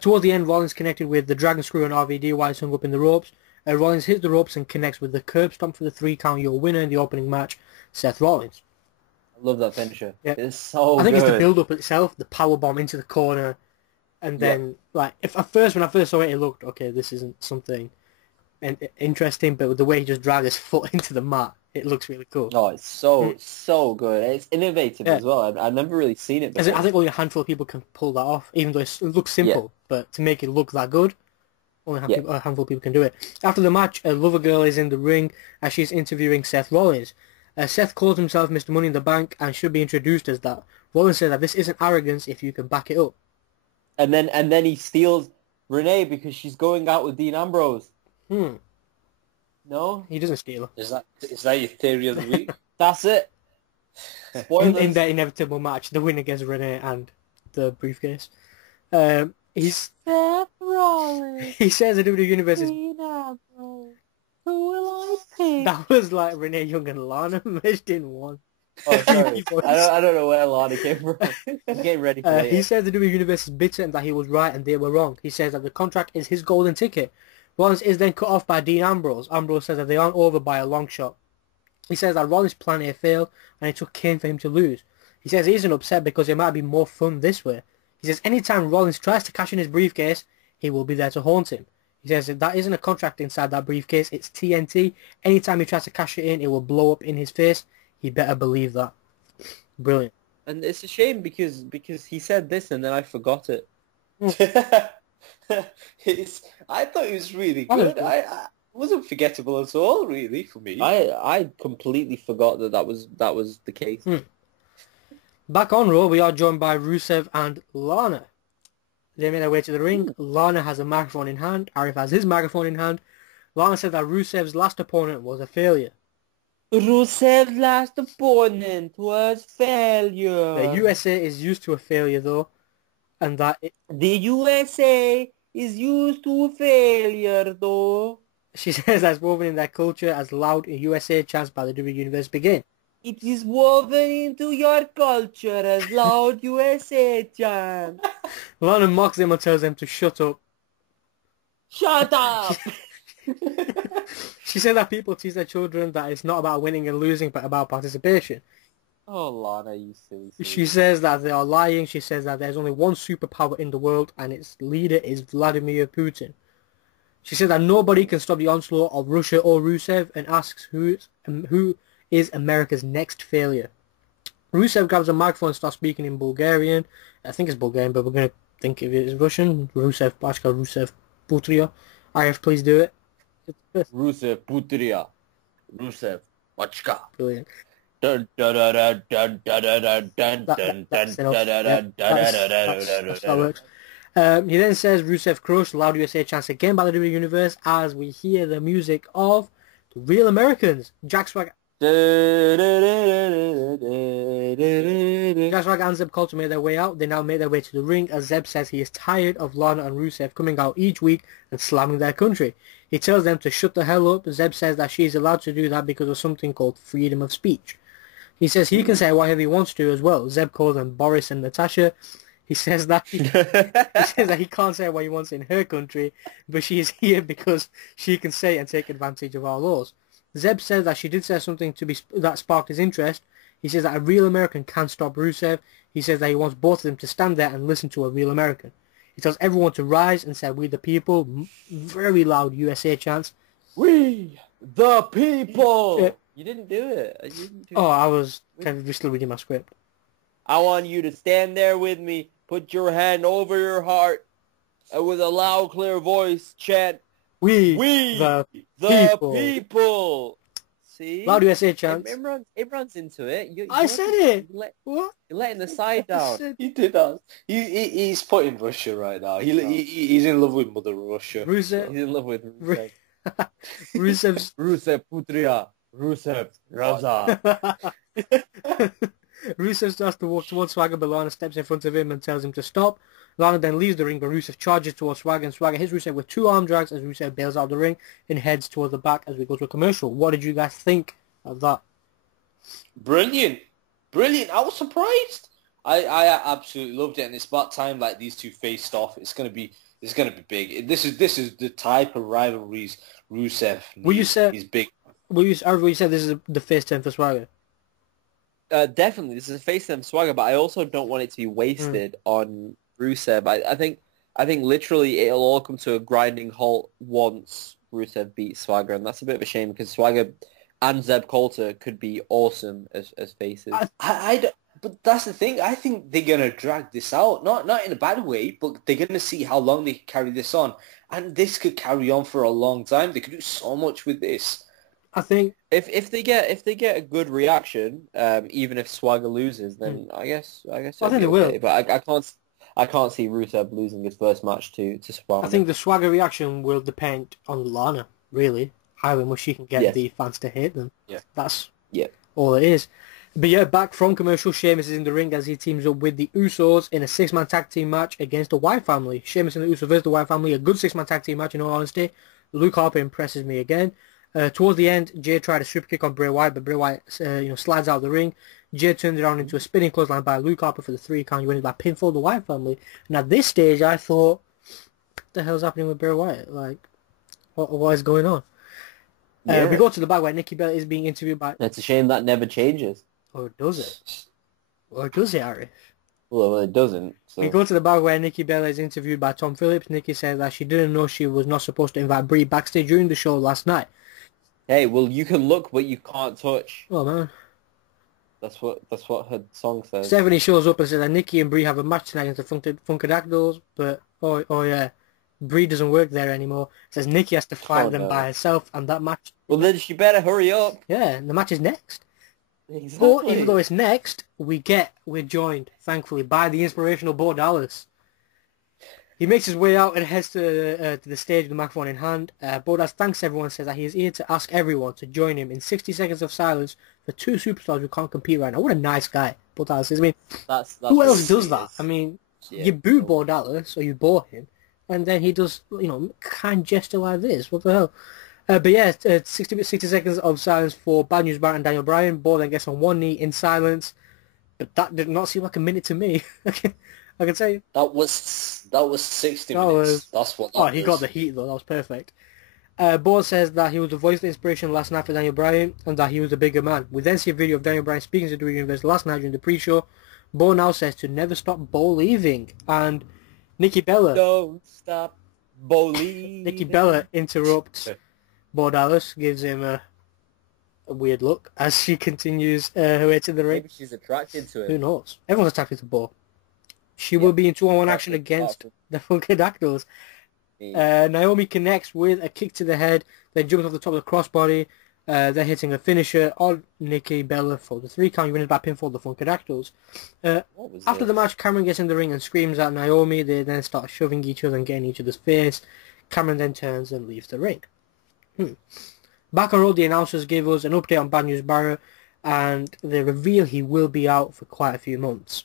Towards the end, Rollins connected with the Dragon Screw on RVD while he's hung up in the ropes. Rollins hits the ropes and connects with the curb stomp for the 3 count. Your winner in the opening match, Seth Rollins. I love that finisher. Yeah. It's so I think good. it's the build-up itself, the power bomb into the corner, and then, when I first saw it, it looked, okay, this isn't something interesting, but with the way he just dragged his foot into the mat, it looks really cool. Oh, it's so good. It's innovative as well. I've never really seen it before. I think only a handful of people can pull that off, even though it looks simple, but to make it look that good, only a handful of people can do it. After the match, Lover Girl is in the ring as she's interviewing Seth Rollins. Seth calls himself Mr. Money in the Bank and should be introduced as that. Rollins said that this isn't arrogance if you can back it up. And then he steals Renee because she's going out with Dean Ambrose. No? He doesn't steal her. Is that your theory of the week? That's it. In their inevitable match, the winner gets Renee and the briefcase. He's Seth Rollins. He says the WWE Universe is... Dean Ambrose. Who will I pick? That was like Renee Young and Lana merged in one. Oh, sorry. I don't know where Lana came from. I'm getting ready for that. He says the WWE Universe is bitter and that he was right and they were wrong. He says that the contract is his golden ticket. Rollins is then cut off by Dean Ambrose. Ambrose says that they aren't over by a long shot. He says that Rollins' plan A failed and it took Kane for him to lose. He says he isn't upset because it might be more fun this way. He says anytime Rollins tries to cash in his briefcase, he will be there to haunt him. He says that isn't a contract inside that briefcase, it's TNT. Anytime he tries to cash it in, it will blow up in his face. He better believe that. Brilliant. And it's a shame because he said this and then I forgot it. I thought it was really good. I wasn't forgettable at all, really, for me. I completely forgot that was the case. Back on Raw, we are joined by Rusev and Lana. They made their way to the ring. Lana has a microphone in hand. Arif has his microphone in hand. Lana said that Rusev's last opponent was a failure. Rusev's last opponent was failure. The USA is used to a failure, though. And that... The USA is used to failure, though. She says that's woven in their culture as loud USA chants by the WWE Universe begin. It is woven into your culture as loud USA chants. Lana mocks them and tells them to shut up. Shut up! She said that people teach their children that it's not about winning and losing, but about participation. Oh, Lana, you silly. She says that they are lying. She says that there's only one superpower in the world, and its leader is Vladimir Putin. She said that nobody can stop the onslaught of Russia or Rusev, and asks who is America's next failure. Rusev grabs a microphone and starts speaking in Bulgarian. I think it's Bulgarian, but we're going to think of it as Russian. Rusev Pashka, Rusev Putria. IF, please do it. Rusev Putria. Rusev Pachka. Brilliant. Dun, dun, dun, dun, dun, dun, dun, dun, dun, That's dun, dun, dun, that's how it works. He then says Rusev crushed. Loud USA chants again by the WWE Universe as we hear the music of the Real Americans. Jack Swagger and Zeb Coulter made their way out. They now made their way to the ring as Zeb says he is tired of Lana and Rusev coming out each week and slamming their country. He tells them to shut the hell up. Zeb says that she is allowed to do that because of something called freedom of speech. He says he can say whatever he wants to as well. Zeb calls them Boris and Natasha. He says that he can't say what he wants in her country, but she is here because she can say and take advantage of our laws. Zeb says that she did say something that sparked his interest. He says that a real American can't stop Rusev. He says that he wants both of them to stand there and listen to a real American. He tells everyone to rise and say, "We the people." Very loud USA chants. We the people. You didn't do it. I was still reading my script. I want you to stand there with me. Put your hand over your heart, and with a loud, clear voice, chant, We the people. people. See? Loud USA chants. Imran's into it. I said it. What? You're letting the side down. He did that. He's put in Russia right now. He's in love with Mother Russia. Rusev. He's in love with Rusev. Rusev's... Rusev Putria. Rusev Raza. Rusev starts to walk towards Swagger, but Lana steps in front of him and tells him to stop. Lana then leaves the ring, but Rusev charges towards Swagger, and Swagger hits Rusev with 2 arm drags as Rusev bails out of the ring and heads towards the back as we go to a commercial. What did you guys think of that? Brilliant. I was surprised. I absolutely loved it, and it's about time like these two faced off. It's gonna be big. This is the type of rivalries Rusev needs. He's big. You said this is the face turn for Swagger? Definitely, this is a face turn for Swagger, but I also don't want it to be wasted on Rusev. I think literally it'll all come to a grinding halt once Rusev beats Swagger, and that's a bit of a shame because Swagger and Zeb Coulter could be awesome as faces. But that's the thing. I think they're gonna drag this out, not in a bad way, but they're gonna see how long they can carry this on, and this could carry on for a long time. They could do so much with this. I think if they get a good reaction, even if Swagger loses, then I guess I think they will. But I can't see Rusev losing his first match to Swagger. I think the Swagger reaction will depend on Lana, really, how much she can get the fans to hate them. Yeah, that's all it is. But yeah, back from commercial, Sheamus is in the ring as he teams up with the Usos in a 6-man tag team match against the Wyatt family. Sheamus and the Usos versus the Wyatt family, a good 6-man tag team match in all honesty. Luke Harper impresses me again. Towards the end, Jay tried a super kick on Bray Wyatt, but Bray Wyatt slides out of the ring. Jay turns around into a spinning clothesline by Luke Harper for the 3 count. You win it by pinfall the Wyatt family. And at this stage, I thought, what the hell's happening with Bray Wyatt? Like, what is going on? We go to the back where Nikki Bella is being interviewed by... It's a shame that never changes. Or does it? Or does it, Harry? Well, it doesn't. So. We go to the back where Nikki Bella is interviewed by Tom Phillips. Nikki says that she didn't know she was not supposed to invite Brie backstage during the show last night. Hey, well, you can look, but you can't touch. Oh, man. That's what her song says. Stephanie shows up and says that Nikki and Brie have a match tonight against the Funkadactyls, but, oh yeah, Brie doesn't work there anymore. Says Nikki has to fight them by herself, and that match... Well, then she better hurry up. Yeah, and the match is next. Exactly. But even though it's next, we're joined, thankfully, by the inspirational Bo Dallas. He makes his way out and heads to the stage with the microphone in hand. Bo Dallas thanks everyone, says that he is here to ask everyone to join him in 60 seconds of silence for 2 superstars who can't compete right now. What a nice guy, Bo Dallas is. I mean, that's who else does that? I mean, you boo Bo Dallas, or you bore him, and then he does, kind gesture like this. What the hell? But yeah, 60 seconds of silence for Bad News Barrett and Daniel Bryan. Bo then gets on one knee in silence, but that did not seem like a minute to me. I can say that was 60 minutes. That's what. He got the heat though. That was perfect. Bo says that he was the voice of inspiration last night for Daniel Bryan and that he was the bigger man. We then see a video of Daniel Bryan speaking to the Universe last night during the pre-show. Bo now says to never stop believing, and Nikki Bella. Don't stop believing. Nikki Bella interrupts. Bo Dallas, gives him a weird look as she continues her way to the ring. Maybe she's attracted to him. Who knows? Everyone's attracted to Bo. She will be in 2-on-1 action against the Funkadactyls. Naomi connects with a kick to the head, then jumps off the top of the crossbody. They're hitting a finisher on Nikki Bella for the 3 count. You win it by pinfall the Funkadactyls. After the match, Cameron gets in the ring and screams at Naomi. They then start shoving each other and getting each other's face. Cameron then turns and leaves the ring. Back on road, the announcers give us an update on Bad News Barrett, and they reveal he will be out for quite a few months.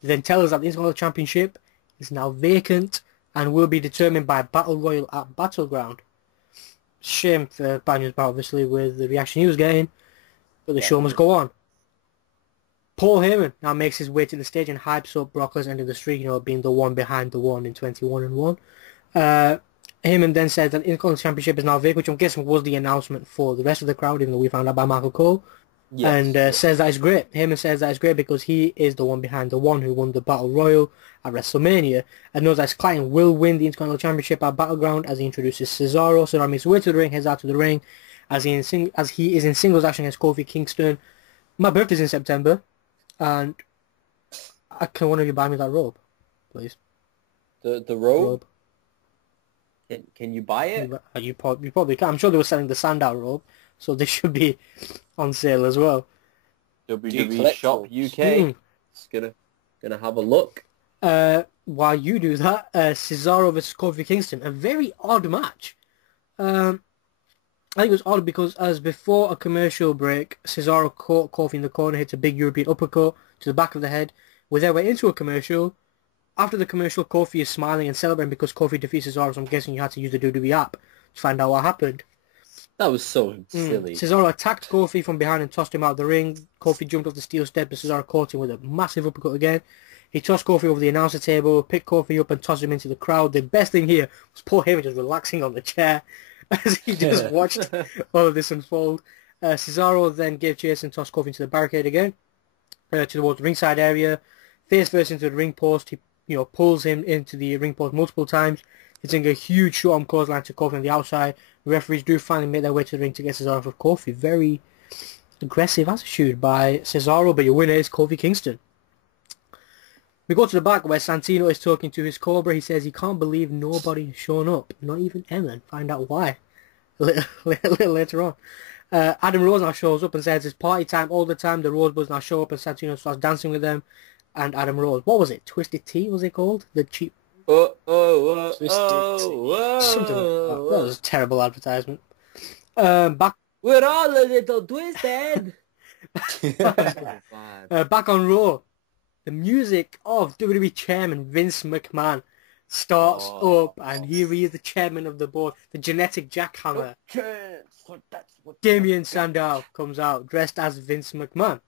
They then tell us that the Intercontinental Championship is now vacant and will be determined by Battle Royal at Battleground. Shame for Bad News Barrett, obviously, with the reaction he was getting, but the show must go on. Paul Heyman now makes his way to the stage and hypes up Brock Lesnar into the streak, being the one behind the one in 21-1. Heyman then said that the Intercontinental Championship is now vacant, which I'm guessing was the announcement for the rest of the crowd, even though we found out by Michael Cole. Yes. And says that it's great. Heyman says that it's great because he is the one behind the one who won the Battle Royal at WrestleMania, and knows that his client will win the Intercontinental Championship at Battleground as he introduces Cesaro. Cesaro makes his way to the ring, heads out to the ring, as he is in singles action against Kofi Kingston. My birthday's in September, and can one of you buy me that robe, please? The robe? Can you buy it? You probably can. I'm sure they were selling the Sandow robe, so they should be on sale as well. WWE Shop UK. It's gonna have a look. While you do that, Cesaro versus Kofi Kingston, a very odd match. I think it was odd because as before a commercial break, Cesaro caught Kofi in the corner, hits a big European uppercut to the back of the head. We then went into a commercial. After the commercial, Kofi is smiling and celebrating because Kofi defeats Cesaro, so I'm guessing you had to use the WWE app to find out what happened. That was so silly. Cesaro attacked Kofi from behind and tossed him out of the ring. Kofi jumped off the steel step, but Cesaro caught him with a massive uppercut again. He tossed Kofi over the announcer table, picked Kofi up and tossed him into the crowd. The best thing here was poor Heyman just relaxing on the chair as he just watched all of this unfold. Cesaro then gave chase and tossed Kofi into the barricade again, towards the ringside area. Face first into the ring post. He pulls him into the ring post multiple times, hitting a huge short-arm clothesline to Kofi on the outside. The referees do finally make their way to the ring to get Cesaro for Kofi. Very aggressive attitude by Cesaro, but your winner is Kofi Kingston. We go to the back where Santino is talking to his Cobra. He says he can't believe nobody has shown up, not even Emma, and find out why a little later on. Adam Rose now shows up and says it's party time all the time. The Rosebuds now show up and Santino starts dancing with them. And Adam Rose, what was it? Twisted Tea was it called? The cheap... Twisted Tea. Something like that. That was a terrible advertisement. Back... We're all a little twisted! Back on Raw. The music of WWE Chairman Vince McMahon starts up, and here he is, the chairman of the board, the genetic jackhammer. Damien Sandow comes out dressed as Vince McMahon.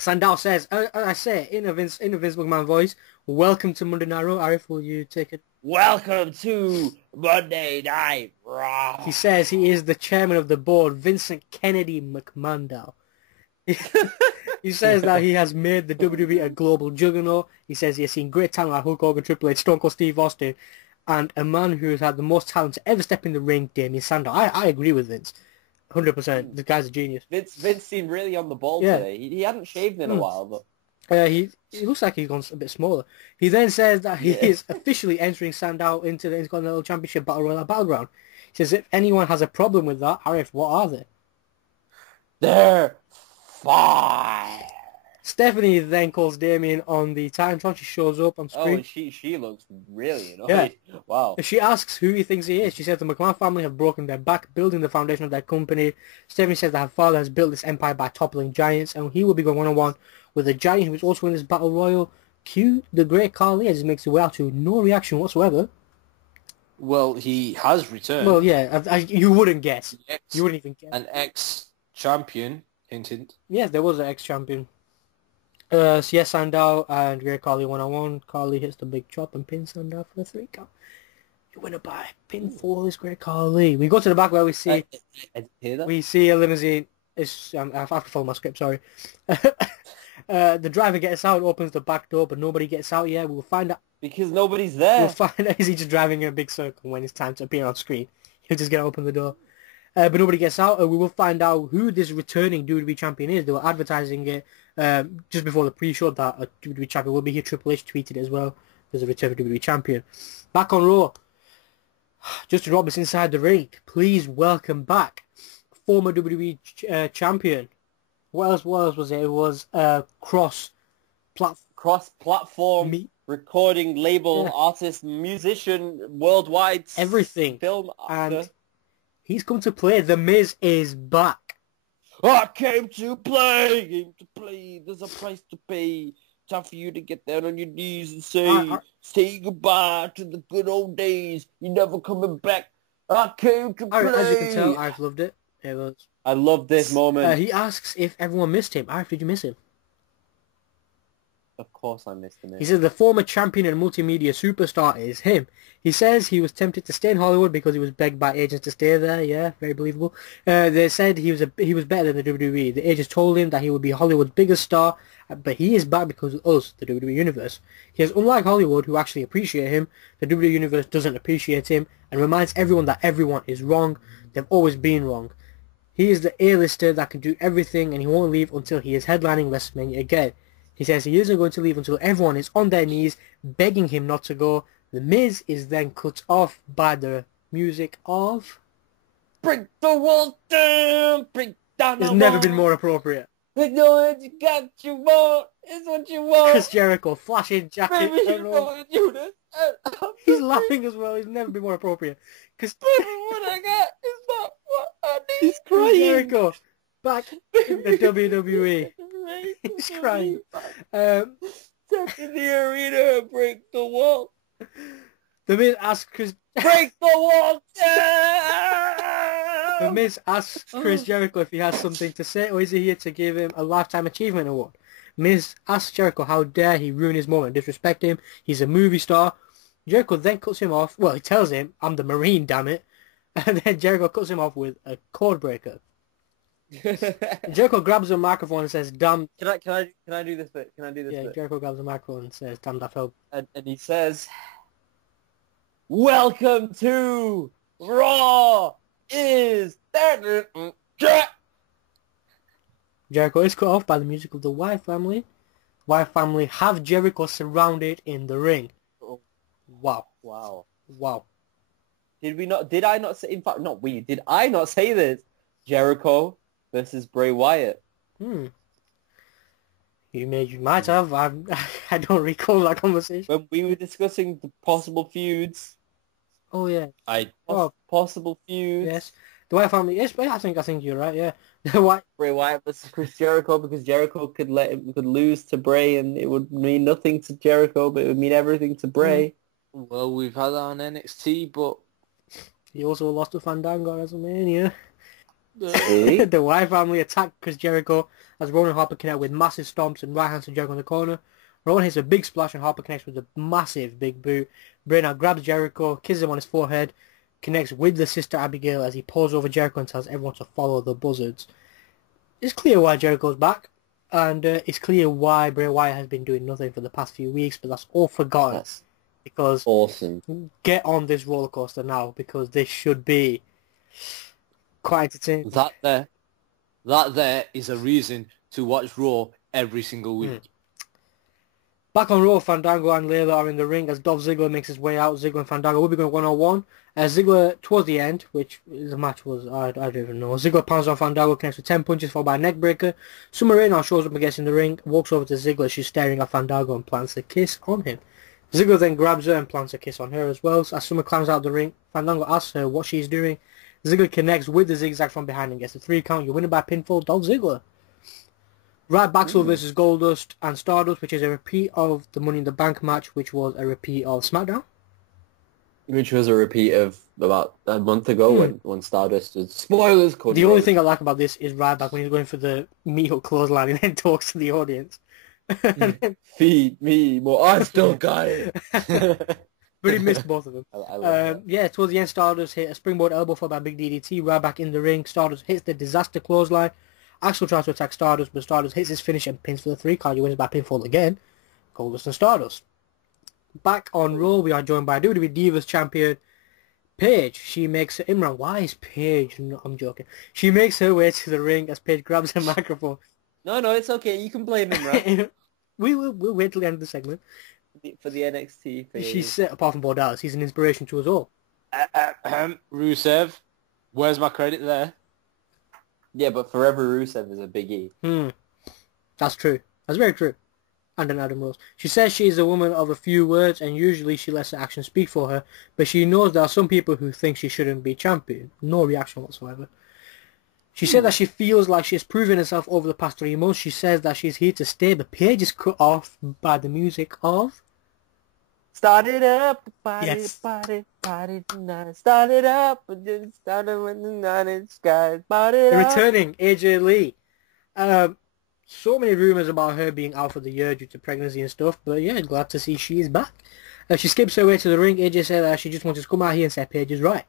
Sandow says, I say in a Vince McMahon voice, welcome to Monday Night Raw. Arif, will you take it? Welcome to Monday Night Raw. He says he is the chairman of the board, Vincent Kennedy McMahon. He says that he has made the WWE a global juggernaut. He says he has seen great talent like Hulk Hogan, Triple H, Stone Cold Steve Austin, and a man who has had the most talent to ever step in the ring, Damien Sandow. I agree with Vince. 100%. The guy's a genius. Vince seemed really on the ball today. He hadn't shaved in a while, but... He looks like he's gone a bit smaller. He then says that he is officially entering Sandow into the Intercontinental Championship Battle Royale Battleground. He says if anyone has a problem with that, Arif, what are they? They're fine. Stephanie then calls Damien on the Titantron. She shows up on screen. Oh, she looks really annoyed. Yeah. Wow. She asks who he thinks he is. She says the McMahon family have broken their back building the foundation of their company. Stephanie says that her father has built this empire by toppling giants, and he will be going one-on-one with a giant who is also in this battle royal. Cue the great Carly as he makes his way out to no reaction whatsoever. Well, he has returned. Well, yeah, you wouldn't guess. You wouldn't even guess. An ex-champion, hint, hint. Yes, there was an ex-champion. So yes, Sandow and Great Carly one-on-one. Carly hits the big chop and pins Sandow for the 3 count. You win it by pinfall is Great Carly. We go to the back where we see... I hear that. We see a limousine. I have to follow my script, sorry. The driver gets out, opens the back door, but nobody gets out yet. We'll find out... Because nobody's there. We'll find out is he just driving in a big circle when it's time to appear on screen. He'll just get open the door. But nobody gets out, and we will find out who this returning WWE champion is. They were advertising it just before the pre-show that a WWE champion will be here. Triple H tweeted it as well. There's a return for WWE champion. Back on Raw. Justin Roberts inside the ring. Please welcome back former WWE champion. What else was it? It was cross-platform recording label, artist, musician, worldwide, everything. Film actor. And he's come to play. The Miz is back. I came to play. There's a price to pay. Time for you to get down on your knees and say goodbye to the good old days. You're never coming back. I came to play. As you can tell, I've loved it. I love this moment. He asks if everyone missed him. Did you miss him? Of course I missed him. He says the former champion and multimedia superstar is him. He says he was tempted to stay in Hollywood because he was begged by agents to stay there. Yeah, very believable. They said he was better than the WWE. The agents told him that he would be Hollywood's biggest star, but he is back because of us, the WWE Universe. He says, unlike Hollywood, who actually appreciate him, the WWE Universe doesn't appreciate him and reminds everyone that everyone is wrong. They've always been wrong. He is the A-lister that can do everything, and he won't leave until he is headlining WrestleMania again. He says he isn't going to leave until everyone is on their knees begging him not to go. The Miz is then cut off by the music of... break the wall down, break down the It's wall. never been more appropriate. I know what you got, you want. It's what you want. Chris Jericho, flashing jacket. Baby, you know I do this. He's laughing as well. He's never been more appropriate. Because What I got is not what I need. He's Chris crying. Jericho, back in the WWE. He's crying. Step in the arena and break the wall. The Miz asks Chris. Break the wall The down. Miz asks Chris Jericho if he has something to say, or is he here to give him a Lifetime Achievement Award? Miz asks Jericho how dare he ruin his moment, disrespect him, he's a movie star. Jericho then cuts him off, well, he tells him, I'm the Marine, damn it. And then Jericho cuts him off with a code breaker. Jericho grabs a microphone and says, damn. Can I do this bit? Can I do this Yeah, bit? Jericho grabs a microphone and says, damn, that felt... And he says, welcome to Raw is... Jericho is cut off by the music of the Wyatt family. Wyatt family have Jericho surrounded in the ring. Oh. Wow. Wow. Wow. Did I not say, in fact, not we, did I not say this? Jericho versus Bray Wyatt. You might have. I don't recall that conversation. When we were discussing the possible feuds. Oh, yeah. Possible feuds. Yes. The Wyatt family, yes, but I think you're right, yeah. The Wyatt... Bray Wyatt versus Chris Jericho, because Jericho could lose to Bray and it would mean nothing to Jericho, but it would mean everything to Bray. Well, we've had that on NXT, but... He also lost to Fandango at WrestleMania. Hey? The Wyatt family attacked Chris Jericho as Rowan and Harper connect with massive stomps and right hands to Jericho in the corner. Rowan hits a big splash and Harper connects with a massive big boot. Bray now grabs Jericho, kisses him on his forehead, connects with the sister Abigail as he pulls over Jericho and tells everyone to follow the buzzards. It's clear why Jericho's back, and it's clear why Bray Wyatt has been doing nothing for the past few weeks, but that's all forgotten. That's because awesome. Get on this roller coaster now, because this should be quite entertaining. That there is a reason to watch Raw every single week. Back on Raw, Fandango and Layla are in the ring as Dolph Ziggler makes his way out. Ziggler and Fandango will be going one-on-one. Ziggler, towards the end, which the match was, I don't even know. Ziggler pounds on Fandango, connects with 10 punches, followed by a neck breaker. Summer Rae now shows up and gets in the ring, walks over to Ziggler. She's staring at Fandango and plants a kiss on him. Ziggler then grabs her and plants a kiss on her as well. So as Summer climbs out the ring, Fandango asks her what she's doing. Ziggler connects with the zigzag from behind and gets a 3 count. You win it by pinfall, Dolph Ziggler. Right, Baxel versus Goldust and Stardust, which is a repeat of the Money in the Bank match, which was a repeat of Smackdown. Which was a repeat of about a month ago when Stardust was... Spoilers! The only thing I like about this is Ryback when he's going for the meat hook clothesline and then talks to the audience. Feed me more. I still got it. But he missed both of them. I love that. Yeah, towards the end, Stardust hit a springboard elbow followed by a big DDT. Ryback in the ring. Stardust hits the disaster clothesline. Axel tries to attack Stardust, but Stardust hits his finish and pins for the 3 count. He wins by pinfall again. Goldust and Stardust. Back on Raw, we are joined by WWE Divas champion Paige. She makes Imran. Why is Paige? No, I'm joking. She makes her way to the ring as Paige grabs a microphone. No, it's okay. You can blame him, right? We'll wait till the end of the segment. For the NXT phase. She's apart from Bo Dallas, he's an inspiration to us all. Rusev, where's my credit there? Yeah, but Forever Rusev is a big E. That's true. That's very true. And an Adam Rose. She says she is a woman of a few words and usually she lets her actions speak for her, but she knows there are some people who think she shouldn't be champion. No reaction whatsoever. She said that she feels like she's proven herself over the past 3 months. She says that she's here to stay, but Paige is cut off by the music of... Start it up, party, Yes. party, party tonight. Start it up, and then start it when the night is sky. Start it The up. returning AJ Lee. So many rumours about her being out for the year due to pregnancy and stuff, but yeah, glad to see she is back. She skips her way to the ring. AJ said that she just wanted to come out here and say Paige is right.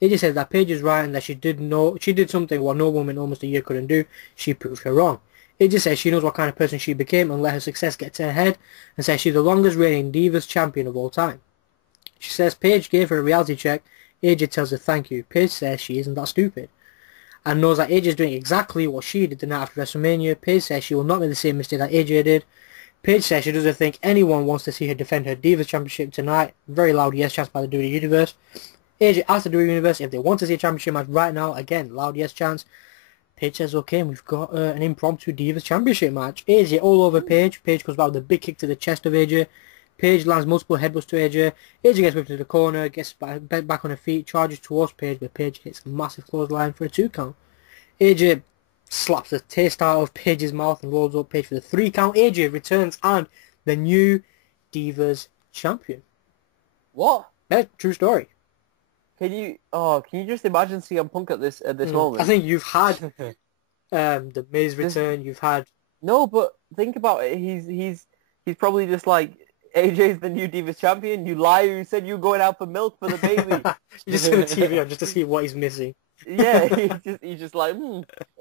AJ says that Paige is right and that she did something what no woman almost a year couldn't do. She proved her wrong. AJ says she knows what kind of person she became and let her success get to her head, and says she's the longest reigning Divas champion of all time. She says Paige gave her a reality check. AJ tells her thank you. Paige says she isn't that stupid and knows that AJ is doing exactly what she did the night after WrestleMania. Paige says she will not make the same mistake that AJ did. Paige says she doesn't think anyone wants to see her defend her Divas Championship tonight. Very loud yes chants by the WWE Universe. AJ asked the universe if they want to see a championship match right now. Again, loud yes chants. Paige says okay, and we've got an impromptu Divas Championship match. AJ all over Paige. Paige goes back with a big kick to the chest of AJ. Paige lands multiple headbutts to AJ. AJ gets whipped to the corner, gets back on her feet, charges towards Paige, but Paige hits a massive clothesline for a 2 count. AJ slaps the taste out of Paige's mouth and rolls up Paige for the 3 count. AJ returns and the new Divas Champion. What? Yeah, true story. Can you just imagine CM Punk at this moment? I think you've had the Miz return. You've had no, but think about it. He's probably just like, AJ's the new Divas Champion. You liar! You said you were going out for milk for the baby. you just turn the TV on just to see what he's missing. Yeah, he's just like,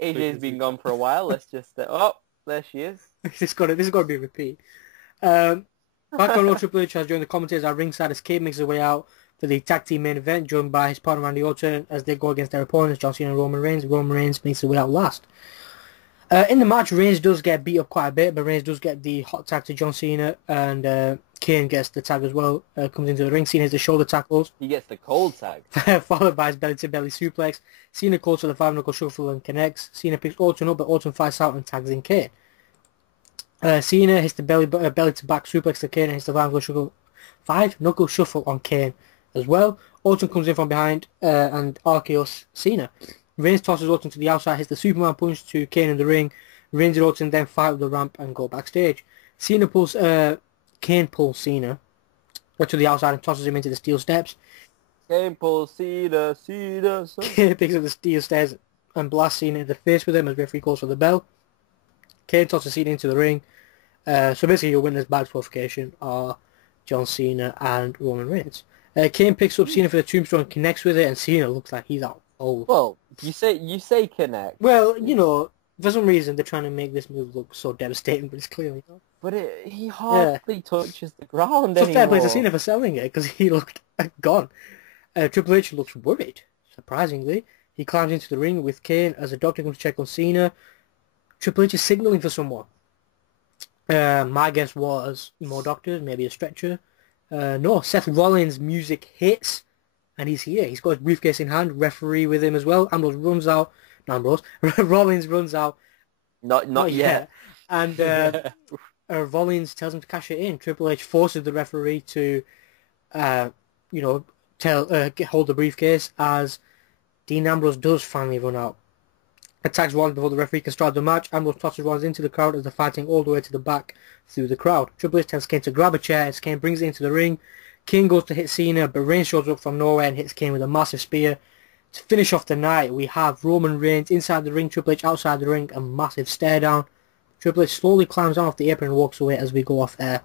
AJ's been gone for a while. Let's just there she is. This has got to be a repeat. Back on Raw, Triple H has joined the commentators at ringside as Kane makes his way out for the tag team main event, joined by his partner Randy Orton as they go against their opponents, John Cena and Roman Reigns. Roman Reigns makes his way out last. In the match, Reigns does get beat up quite a bit, but Reigns does get the hot tag to John Cena, and Kane gets the tag as well. Comes into the ring. Cena has the shoulder tackles. He gets the cold tag. Followed by his belly-to-belly suplex. Cena calls for the 5-knuckle shuffle and connects. Cena picks Orton up, but Orton fights out and tags in Kane. Cena hits the belly-to-back suplex to Kane and hits the 5-knuckle shuffle on Kane as well. Orton comes in from behind and RKO's Cena. Reigns tosses Orton to the outside, hits the Superman punch to Kane in the ring. Reigns and Orton then fight up the ramp and go backstage. Kane pulls Cena to the outside and tosses him into the steel steps. Kane pulls Cena. Kane picks up the steel stairs and blasts Cena in the face with him as referee calls for the bell. Kane tosses Cena into the ring. So basically your winners by disqualification are John Cena and Roman Reigns. Kane picks up Cena for the tombstone and connects with it, and Cena looks like he's out cold. Well, you say connect. Well, you know, for some reason they're trying to make this move look so devastating, but it's clearly not. But he hardly touches the ground So anymore. fair play to Cena for selling it, because he looked gone. Triple H looks worried, surprisingly. He climbs into the ring with Kane as a doctor comes to check on Cena. Triple H is signaling for someone. My guess was more doctors, maybe a stretcher. No, Seth Rollins' music hits, and he's here. He's got his briefcase in hand, referee with him as well. Rollins runs out. Not yet. And Rollins tells him to cash it in. Triple H forces the referee to, hold the briefcase as Dean Ambrose does finally run out. Attacks Rollins before the referee can start the match. Ambrose tosses Rollins into the crowd as they're fighting all the way to the back through the crowd. Triple H tells Kane to grab a chair as Kane brings it into the ring. Kane goes to hit Cena, but Reigns shows up from nowhere and hits Kane with a massive spear. To finish off the night, we have Roman Reigns inside the ring, Triple H outside the ring, a massive stare down. Triple H slowly climbs down off the apron and walks away as we go off air.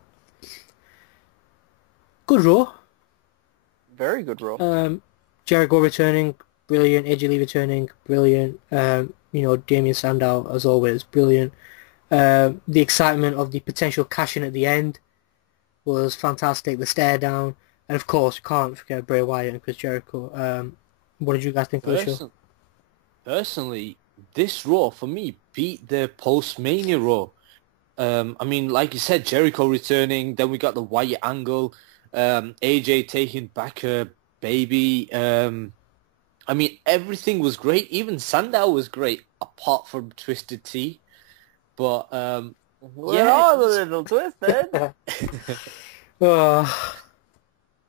Good Raw. Very good Raw. Jericho returning, brilliant. AJ Lee returning, brilliant. Damien Sandow, as always, brilliant. The excitement of the potential cash-in at the end was fantastic. The stare down. And of course, can't forget Bray Wyatt and Chris Jericho. What did you guys think of the show? Personally, this Raw, for me, beat the post-Mania Raw. Like you said, Jericho returning, then we got the Wyatt angle, AJ taking back her baby. Everything was great. Even Sandow was great, apart from Twisted Tea. But, we're all a little twisted.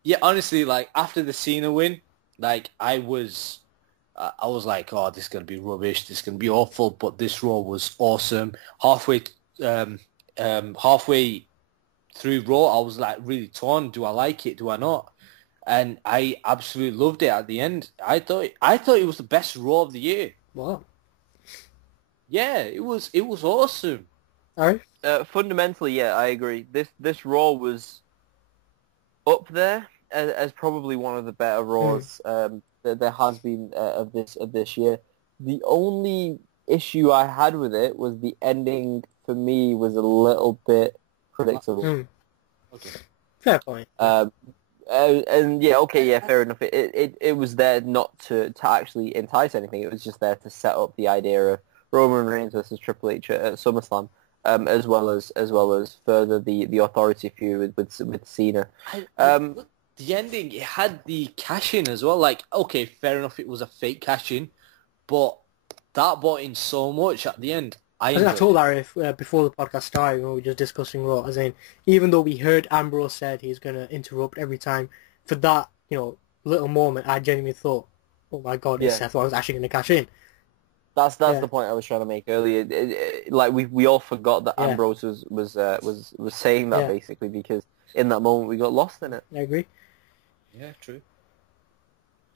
Yeah, honestly, like, after the Cena win, like, I was like, oh, this is going to be rubbish, this is going to be awful, but this Raw was awesome. Halfway through Raw, I was, like, really torn. Do I like it? Do I not? And I absolutely loved it at the end. I thought it was the best Raw of the year. Wow. Yeah, it was awesome. All right. Fundamentally, yeah, I agree. This Raw was up there as probably one of the better Raws that there has been of this year. The only issue I had with it was the ending. For me, was a little bit predictable. Okay. Fair point. Fair enough. It was there not to actually entice anything. It was just there to set up the idea of Roman Reigns versus Triple H at SummerSlam, as well as further the authority feud with Cena. the ending, it had the cash-in as well. Like, okay, fair enough, it was a fake cash-in, but that brought in so much at the end. I think I told Arif before the podcast started when we were just discussing Raw, as in, even though we heard Ambrose said he's going to interrupt every time, for that, little moment, I genuinely thought, oh my god, is Seth Rollins actually going to cash in? That's the point I was trying to make earlier. Like we all forgot that Ambrose was saying that basically, because in that moment we got lost in it. I agree. Yeah, true.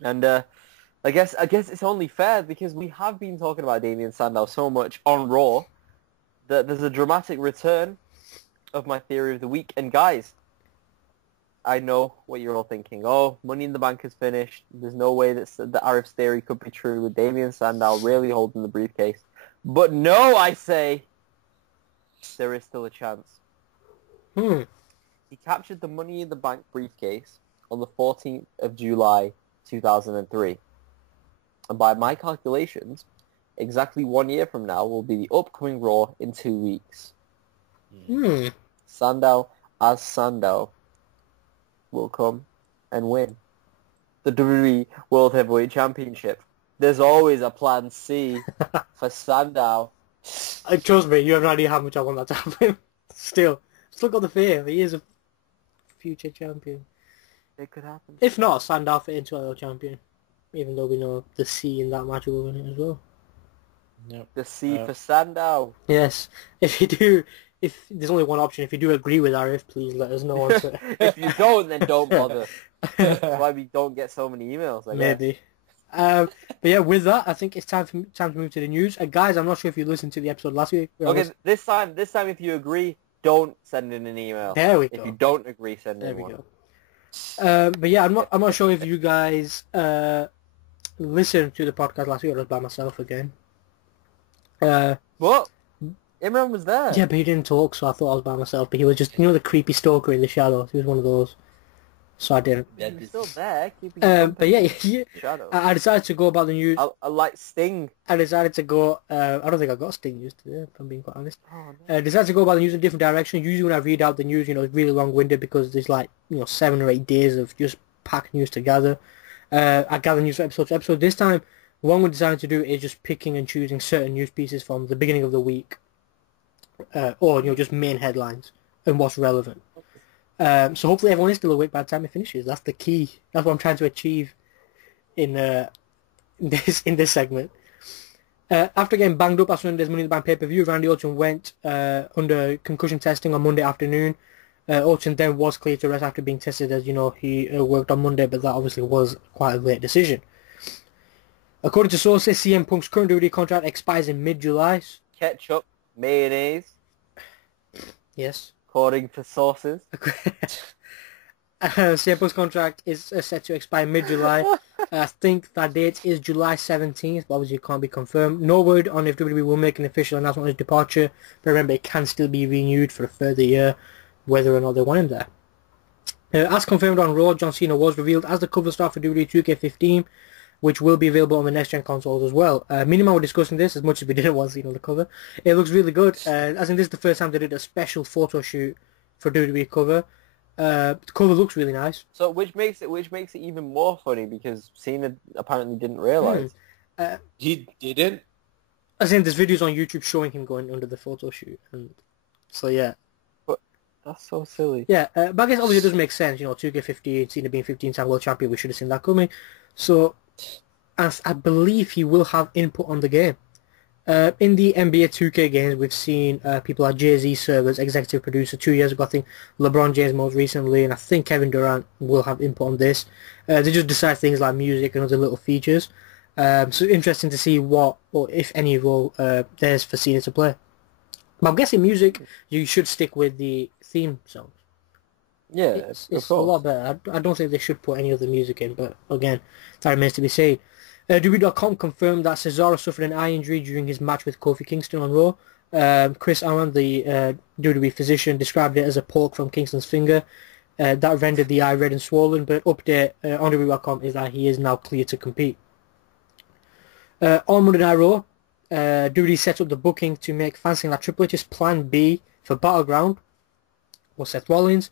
And I guess it's only fair, because we have been talking about Damien Sandow so much on Raw that there's a dramatic return of my theory of the week. And guys, I know what you're all thinking. Oh, Money in the Bank is finished. There's no way that Arif's theory could be true with Damien Sandow really holding the briefcase. But no, I say, there is still a chance. He captured the Money in the Bank briefcase on the 14th of July, 2003. And by my calculations, exactly 1 year from now will be the upcoming Raw in 2 weeks. Sandow as Sandow will come and win the WWE World Heavyweight Championship. There's always a plan C for Sandow. Trust me, you have no idea how much I want that to happen. Still got the fear. He is a future champion. It could happen. If not, Sandow for Interworld champion. Even though we know the C in that match will win it as well. Yep. The C for Sandow. Yes. If there's only one option, if you do agree with Arif, please let us know. If you don't, then don't bother. That's why we don't get so many emails, I guess. Maybe. But yeah, with that, I think it's time to move to the news. Guys, I'm not sure if you listened to the episode last week. Okay, this time if you agree, don't send in an email. There we go. If you don't agree, send in one. There we go. But yeah, I'm not sure if you guys listened to the podcast last week, or I was by myself again. What? Imran was there. Yeah, but he didn't talk, so I thought I was by myself. But he was just, the creepy stalker in the shadows. He was one of those. So I didn't. He was still there, keeping but yeah, shadows. I decided to go about the news. I like Sting. I decided to go. I don't think I got Sting news today, if I'm being quite honest. Oh, no. Decided to go about the news in a different direction. Usually when I read out the news, it's really long-winded because there's 7 or 8 days of just packed news together. I gather news from episode to episode. This time, what we decided to do is just picking and choosing certain news pieces from the beginning of the week, or just main headlines and what's relevant. So hopefully everyone is still awake by the time it finishes. That's the key. That's what I'm trying to achieve in this segment. After getting banged up at Sunday's Money in the Bank pay-per-view, Randy Orton went under concussion testing on Monday afternoon. Orton then was cleared to rest after being tested, as he worked on Monday, but that obviously was quite a late decision. According to sources, CM Punk's current WWE contract expires in mid-July. Ketchup, mayonnaise. Yes. According to sources. CM Punk's contract is set to expire mid-July. I think that date is July 17th, but obviously it can't be confirmed. No word on if WWE will make an official announcement on his departure, but remember, it can still be renewed for a further year, whether or not they want him there. As confirmed on Raw, John Cena was revealed as the cover star for WWE 2K15, which will be available on the next-gen consoles as well. Me and Mum were discussing this as much as we didn't want Cena on the cover. It looks really good. I think this is the first time they did a special photo shoot for WWE cover. The cover looks really nice. So which makes it even more funny, because Cena apparently didn't realise. He didn't? As in, there's videos on YouTube showing him going under the photo shoot. And so, yeah. That's so silly. Yeah, but I guess obviously it doesn't make sense. 2K15, Cena being 15-time world champion, we should have seen that coming. So, as I believe he will have input on the game. In the NBA 2K games, we've seen people like Jay-Z serve as executive producer 2 years ago. I think LeBron James most recently, and I think Kevin Durant will have input on this. They just decide things like music and other little features. So interesting to see what, or if any role, there's for Cena to play. But I'm guessing music, you should stick with the theme songs. Yeah, it's a lot better. I don't think they should put any other music in, but again, that remains to be seen. WWE.com confirmed that Cesaro suffered an eye injury during his match with Kofi Kingston on Raw. Chris Aaron, the WWE physician, described it as a poke from Kingston's finger that rendered the eye red and swollen, but update on WWE.com is that he is now clear to compete. On Monday Night Raw, WWE set up the booking to make fans think that Triple H's plan B for Battleground was Seth Rollins.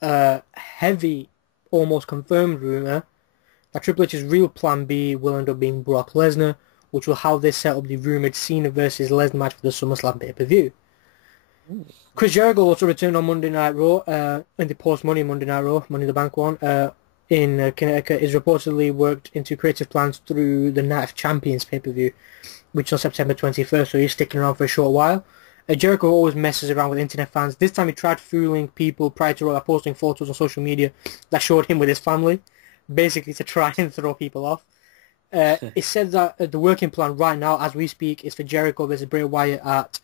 Heavy almost confirmed rumor that Triple H's real plan B will end up being Brock Lesnar, which will how they set up the rumored Cena versus Lesnar match for the SummerSlam pay-per-view. Chris Jericho also returned on Monday Night Raw, in the post-Money Monday Night Raw, Money in the Bank one, in Connecticut, is reportedly worked into creative plans through the Night of Champions pay-per-view, which is on September 21st, so he's sticking around for a short while. Jericho always messes around with internet fans. This time he tried fooling people prior to Raw by posting photos on social media that showed him with his family, basically to try and throw people off. It said that the working plan right now, as we speak, is for Jericho versus Bray Wyatt at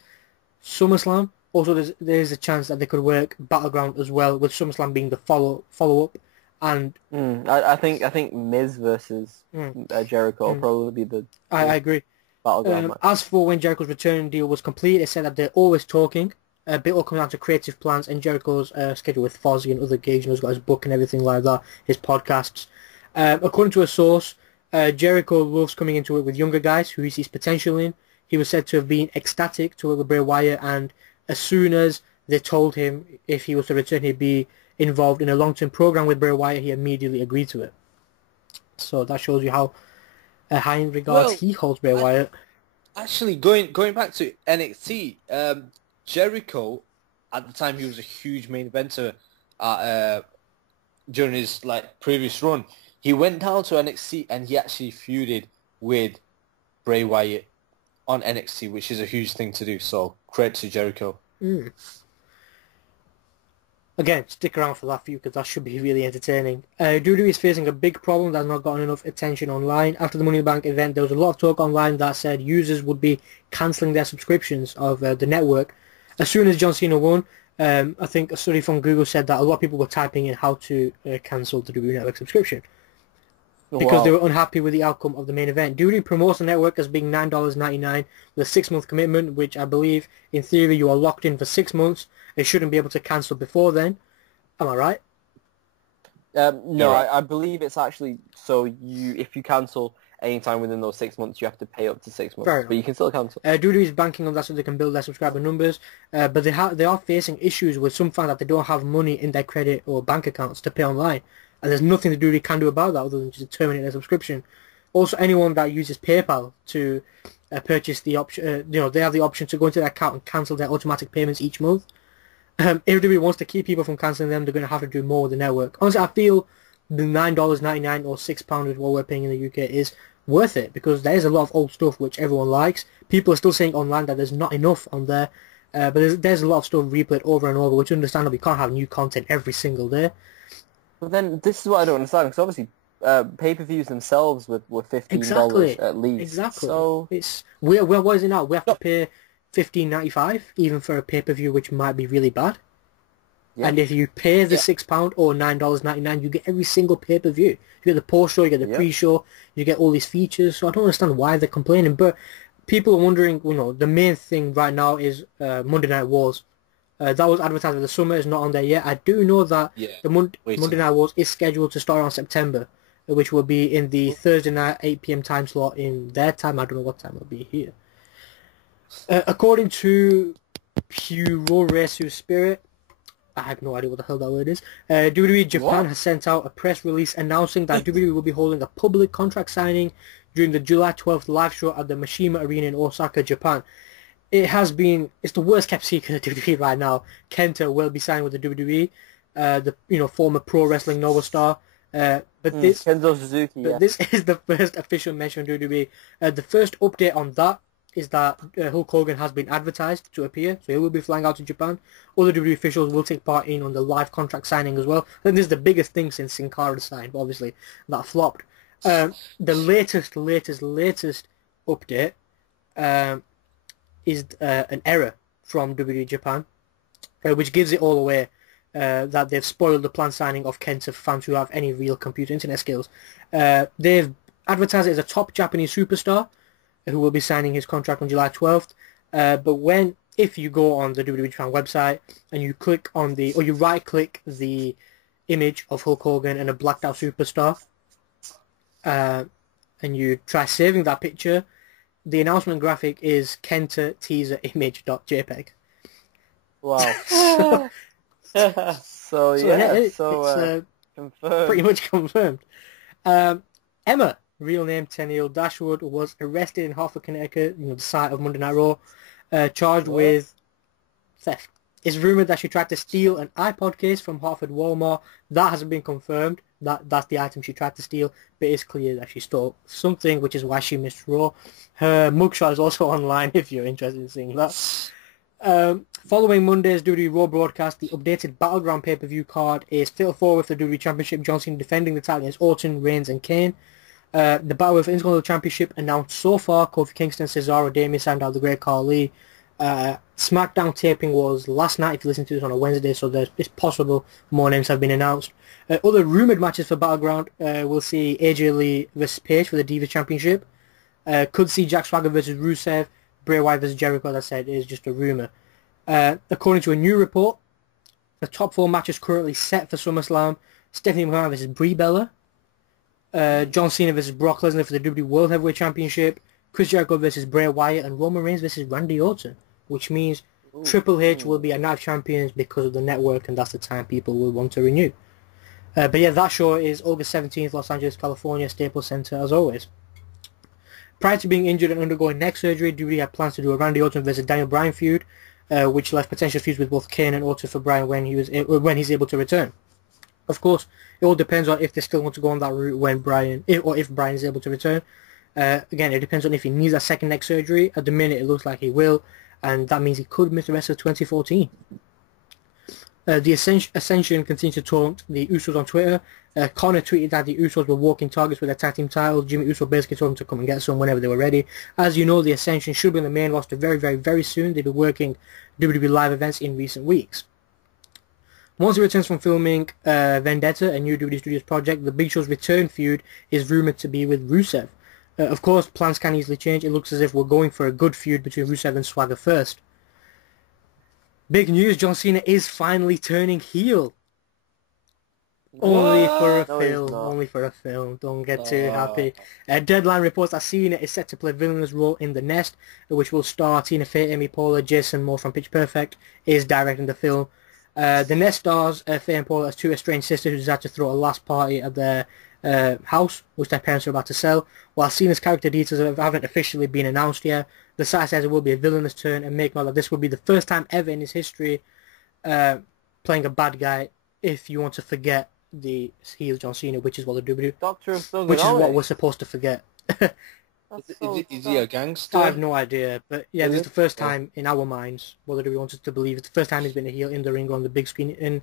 SummerSlam. Also, there's a chance that they could work Battleground as well, with SummerSlam being the follow-up. And I think Miz versus Jericho will probably be the I agree. Battleground match. As for when Jericho's return deal was complete, it said that they're always talking. A bit will come down to creative plans and Jericho's schedule with Fozzy and other gigs. He's got his book and everything like that, his podcasts. According to a source, Jericho loves coming into it with younger guys who he sees potential in. He was said to have been ecstatic to work with Bray Wyatt, and as soon as they told him if he was to return, he'd be involved in a long-term program with Bray Wyatt, he immediately agreed to it. So that shows you how high in regards he holds Bray Wyatt. Actually, going back to NXT, Jericho, at the time he was a huge main eventer during his previous run. He went down to NXT and he actually feuded with Bray Wyatt on NXT, which is a huge thing to do. So credit to Jericho. Again, stick around for that feud because that should be really entertaining. WWE is facing a big problem that's not gotten enough attention online. After the Money in the Bank event, there was a lot of talk online that said users would be cancelling their subscriptions of the network. As soon as John Cena won, I think a study from Google said that a lot of people were typing in how to cancel the WWE Network subscription because they were unhappy with the outcome of the main event. WWE promotes the network as being $9.99 with a 6-month commitment, which I believe, in theory, you are locked in for 6 months. They shouldn't be able to cancel before then. Am I right? No, I believe it's actually so if you cancel anytime within those 6 months, you have to pay up to 6 months, but you can still cancel. WWE is banking on that so they can build their subscriber numbers, but they are facing issues with some fans that they don't have money in their credit or bank accounts to pay online, and there's nothing that WWE can do about that other than just terminate their subscription. Also, anyone that uses PayPal to purchase the option, they have the option to go into their account and cancel their automatic payments each month. If WWE wants to keep people from cancelling them, they're going to have to do more with the network. Honestly, I feel the $9.99 or £6 is what we're paying in the UK is worth it because there is a lot of old stuff which everyone likes. People are still saying online that there's not enough on there, but there's a lot of stuff replayed over and over, which understandably can't have new content every single day. But then this is what I don't understand because obviously pay-per-views themselves were $15 at least. Exactly. So what is it now? We have to pay $15.95 even for a pay-per-view which might be really bad. Yeah. And if you pay the £6 or $9.99, you get every single pay-per-view. You get the post-show, you get the pre-show, you get all these features. So I don't understand why they're complaining. But people are wondering, the main thing right now is Monday Night Wars. That was advertised for the summer. It's not on there yet. I do know that the Monday Night Wars is scheduled to start on September, which will be in the Thursday night 8 p.m. time slot in their time. I don't know what time it'll be here. According to Puroresu Spirit, I have no idea what the hell that word is, WWE Japan has sent out a press release announcing that WWE will be holding a public contract signing during the July 12th live show at the Mishima Arena in Osaka, Japan. It's the worst kept secret of WWE right now. Kenta will be signing with the WWE, the former pro wrestling Nova star. But Kenzo Suzuki. This is the first official mention of WWE. The first update on that is that Hulk Hogan has been advertised to appear, so he will be flying out to Japan. Other WWE officials will take part on the live contract signing as well. I think this is the biggest thing since Sin Cara signed, but obviously that flopped. The latest update is an error from WWE Japan, which gives it all away that they've spoiled the planned signing of Kenta for fans who have any real computer internet skills. They've advertised it as a top Japanese superstar who will be signing his contract on July 12th. But if you go on the WWE Japan website and you click on you right-click the image of Hulk Hogan and a blacked out superstar, and you try saving that picture, the announcement graphic is Kenta teaser image.jpg. Wow. So Confirmed. Pretty much confirmed. Emma, real name Tenniel Dashwood, was arrested in Hartford, Connecticut, the site of Monday Night Raw, charged with theft. It's rumoured that she tried to steal an iPod case from Hartford Walmart. That hasn't been confirmed. That's the item she tried to steal, but it's clear that she stole something, which is why she missed Raw. Her mugshot is also online if you're interested in seeing that. Following Monday's WWE Raw broadcast, the updated Battleground pay-per-view card is Fatal 4 with the WWE Championship, John Cena defending the title against Orton, Reigns and Kane. The Battle with Intercontinental Championship announced so far, Kofi Kingston, Cesaro, Damien Sandow, the Great Khali. Smackdown taping was last night if you listen to this on a Wednesday, so it's possible more names have been announced. Other rumoured matches for Battleground, we'll see AJ Lee vs Paige for the Divas Championship. Could see Jack Swagger versus Rusev. Bray Wyatt vs Jericho, as I said, is just a rumour. According to a new report, the top 4 matches currently set for SummerSlam: Stephanie McMahon versus Brie Bella, John Cena versus Brock Lesnar for the WWE World Heavyweight Championship, Chris Jericho versus Bray Wyatt, and Roman Reigns versus Randy Orton, which means Triple H will be a Night of Champions because of the network, and that's the time people will want to renew. But yeah, that show is August 17th, Los Angeles, California, Staples Center, as always. Prior to being injured and undergoing neck surgery, WWE had plans to do a Randy Orton versus Daniel Bryan feud, which left potential feuds with both Kane and Orton for Bryan when he's able to return. Of course, it all depends on if they still want to go on that route when if Bryan is able to return. Again, it depends on if he needs a second neck surgery. At the minute, it looks like he will, and that means he could miss the rest of 2014. The Ascension continues to taunt the Usos on Twitter. Connor tweeted that the Usos were walking targets with their tag team titles. Jimmy Uso basically told them to come and get some whenever they were ready. As you know, the Ascension should be in the main roster very, very, very soon. They've been working WWE live events in recent weeks. Once he returns from filming Vendetta, a new WWE Studios project, the Big Show's return feud is rumoured to be with Rusev. Of course, plans can easily change. It looks as if we're going for a good feud between Rusev and Swagger first. Big news, John Cena is finally turning heel. Only for a film. Only for a film. Don't get too happy. Deadline reports that Cena is set to play a villainous role in The Nest, which will star Tina Fey, Amy Poehler, Jason Moore from Pitch Perfect is directing the film. The Nest stars Fey and Poehler as two estranged sisters who decide to throw a last party at their house, which their parents are about to sell. While Cena's character details haven't officially been announced yet, the site says it will be a villainous turn, and make note that this will be the first time ever in his history playing a bad guy, if you want to forget the heel John Cena, which is what the WWE, Doctor of which is what we're supposed to forget. Is he a gangster? I have no idea, but yeah, this is the first time in our minds, what the WWE wants us to believe, it's the first time he's been a heel in the ring or on the big screen in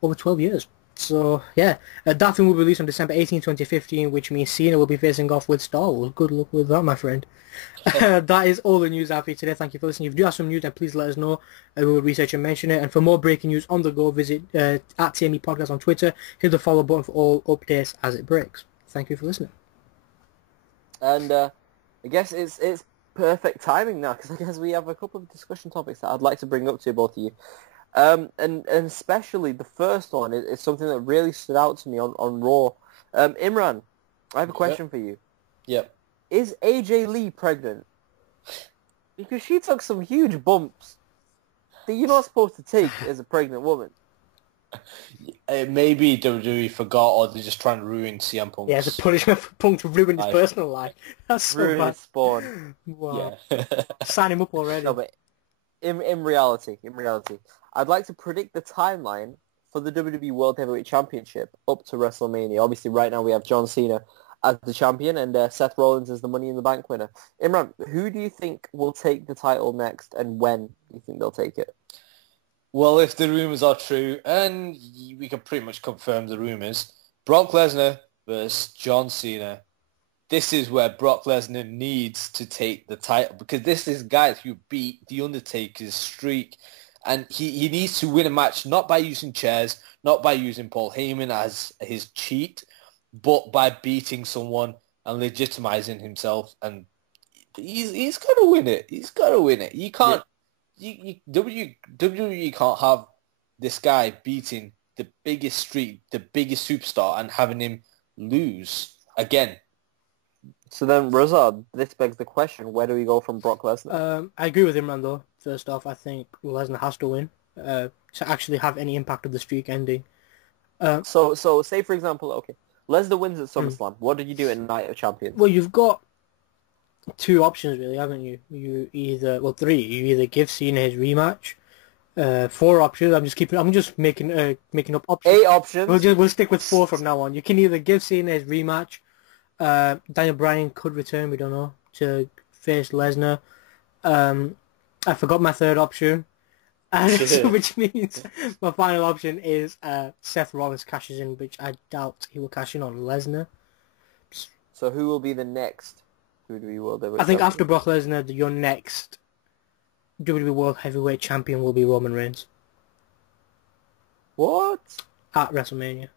over 12 years. So, yeah, that film will be released on December 18, 2015, which means Cena will be facing off with Star Wars. Good luck with that, my friend. That is all the news I have for you today. Thank you for listening. If you do have some news, then please let us know. We will research and mention it. And for more breaking news on the go, visit at TME Podcast on Twitter. Hit the follow button for all updates as it breaks. Thank you for listening. And I guess it's perfect timing now, because I guess we have a couple of discussion topics that I'd like to bring up to both of you. And especially the first one is something that really stood out to me on Raw. Imran, I have a question for you. Yep. Is AJ Lee pregnant? Because she took some huge bumps that you're not supposed to take as a pregnant woman. Maybe WWE forgot, or they're just trying to ruin CM Punk. Yeah, it's a punishment for Punk to ruin his personal life. That's so Ruin bad. his spawn. Wow. Yeah. Sign him up already. No, but in reality, I'd like to predict the timeline for the WWE World Heavyweight Championship up to WrestleMania. Obviously, right now we have John Cena as the champion and Seth Rollins as the Money in the Bank winner. Imran, who do you think will take the title next, and when do you think they'll take it? Well, if the rumours are true, and we can pretty much confirm the rumours, Brock Lesnar versus John Cena. This is where Brock Lesnar needs to take the title, because this is guy who beat The Undertaker's streak. And he needs to win a match not by using chairs, not by using Paul Heyman as his cheat, but by beating someone and legitimizing himself. And he's got to win it. He's got to win it. You can't. WWE can't have this guy beating the biggest streak, the biggest superstar, and having him lose again. So then, Razad, this begs the question, where do we go from Brock Lesnar? I agree with Imran, though. First off, I think Lesnar has to win to actually have any impact of the streak ending. So say for example, okay, Lesnar wins at SummerSlam. What did you do in Night of Champions? Well, you've got two options really, haven't you? Three. You either give Cena his rematch. Four options. I'm just making up options. 8 options. We'll stick with 4 from now on. You can either give Cena his rematch. Daniel Bryan could return. We don't know, to face Lesnar. I forgot my third option, which means my final option is Seth Rollins cashes in, which I doubt he will cash in on Lesnar. So who will be the next WWE World Heavyweight I think Champion? after Brock Lesnar, your next WWE World Heavyweight Champion will be Roman Reigns What? at WrestleMania.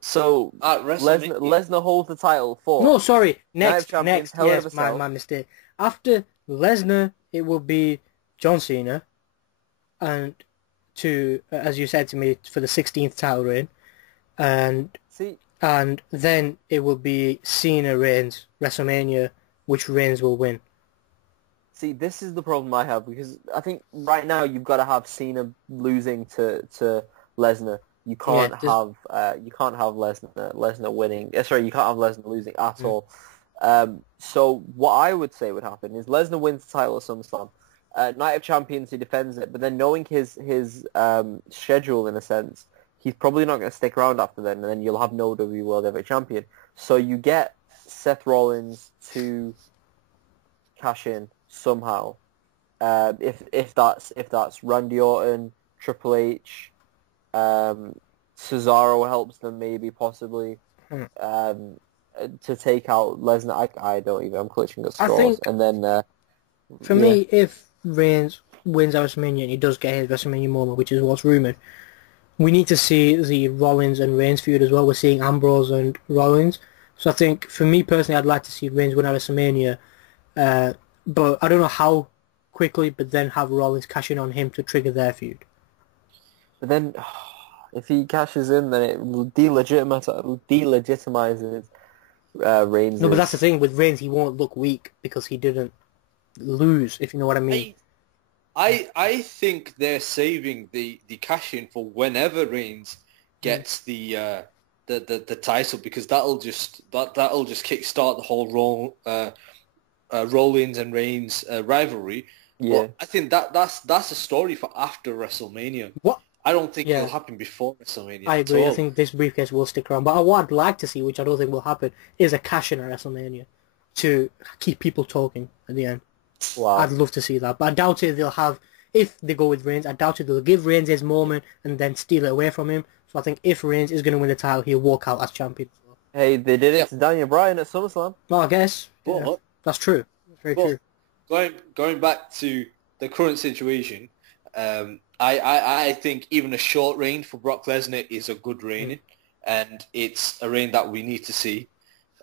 So At WrestleMania. Lesnar holds the title for... No, sorry. Night of Next. Champions, Hell in a Yes, Cell. my mistake. After Lesnar, it will be John Cena, and as you said to me, for the 16th title reign, and then it will be Cena Reigns WrestleMania, which Reigns will win. See, this is the problem I have, because I think right now you've got to have Cena losing to Lesnar. You can't have Lesnar winning. Sorry, you can't have Lesnar losing at all. So what I would say would happen is Lesnar wins the title at SummerSlam. Night of Champions, he defends it, but then knowing his schedule in a sense, he's probably not going to stick around after then, and then you'll have no WWE World Heavyweight Champion. So you get Seth Rollins to cash in somehow. If that's Randy Orton, Triple H, Cesaro helps them maybe possibly to take out Lesnar. I don't even. I'm clutching at straws. And then for me, if Reigns wins at WrestleMania and he does get his WrestleMania moment, which is what's rumored, we need to see the Rollins and Reigns feud as well. We're seeing Ambrose and Rollins. So I think, for me personally, I'd like to see Reigns win at WrestleMania. But I don't know how quickly, but then have Rollins cash in on him to trigger their feud. But then, if he cashes in, then it will delegitimize Reigns. No, but that's the thing. With Reigns, he won't look weak because he didn't lose, if you know what I mean. I think they're saving the cash in for whenever Reigns gets the title, because that'll just kickstart the whole Rollins and Reigns rivalry. Yeah, but I think that's a story for after WrestleMania. What? I don't think it'll happen before WrestleMania. I agree. I think this briefcase will stick around. But what I'd like to see, which I don't think will happen, is a cash in at WrestleMania to keep people talking at the end. Wow. I'd love to see that. But I doubt it they'll have, if they go with Reigns, I doubt it they'll give Reigns his moment and then steal it away from him. So I think if Reigns is going to win the title, he'll walk out as champion. Hey, they did it to Daniel Bryan at SummerSlam. Well, I guess. That's true. Very true. Going back to the current situation, I think even a short reign for Brock Lesnar is a good reign, and it's a reign that we need to see.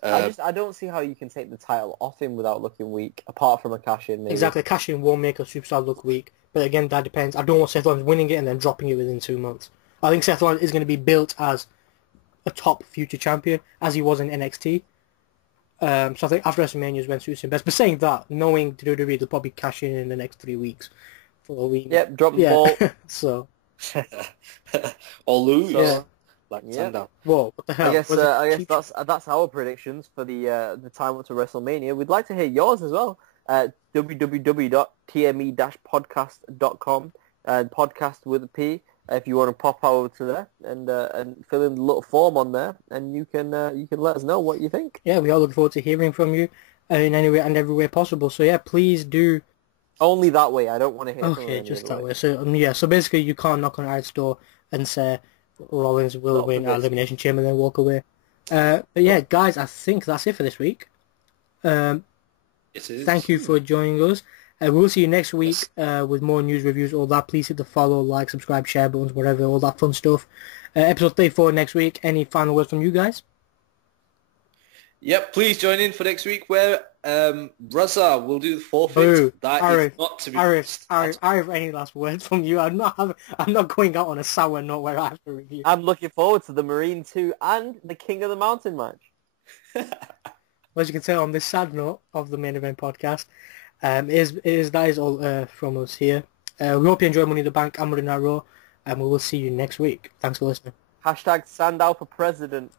I don't see how you can take the title off him without looking weak, apart from a cash-in. Maybe. Exactly, cash-in won't make a superstar look weak. But again, that depends. I don't want Seth Rollins winning it and then dropping it within 2 months. I think Seth Rollins is going to be built as a top future champion, as he was in NXT. So I think after WrestleMania is when suits him best. But saying that, knowing WWE, they'll probably cash in the next 3 weeks. Yep, drop the ball. So. Or lose. Yeah. Like Sundown. Whoa, what the hell? I guess that's our predictions for the time up to WrestleMania. We'd like to hear yours as well. www.tme-podcast.com podcast with a P. If you want to pop over to there and fill in the little form on there, and you can let us know what you think. Yeah, we are looking forward to hearing from you in any way and every way possible. So yeah, please do. Only that way. I don't want to hear. Okay, just that way. So so basically, you can't knock on our door and say Rollins will win our Elimination Chamber and then walk away. But yeah, guys, I think that's it for this week. It is. Thank you for joining us. We'll see you next week with more news, reviews, all that. Please hit the follow, like, subscribe, share buttons, whatever, all that fun stuff. Episode 34 next week. Any final words from you guys? Yep, please join in for next week where Raza will do the forfeit. Boo. That Arif, is not to be... Arif, any last words from you? I'm not going out on a sour note where I have to review. I'm looking forward to the Marine 2 and the King of the Mountain match. Well, as you can tell on this sad note of the main event podcast, that is all from us here. We hope you enjoy Money in the Bank and Monday Night Raw, and we will see you next week. Thanks for listening. Hashtag Sandow for president.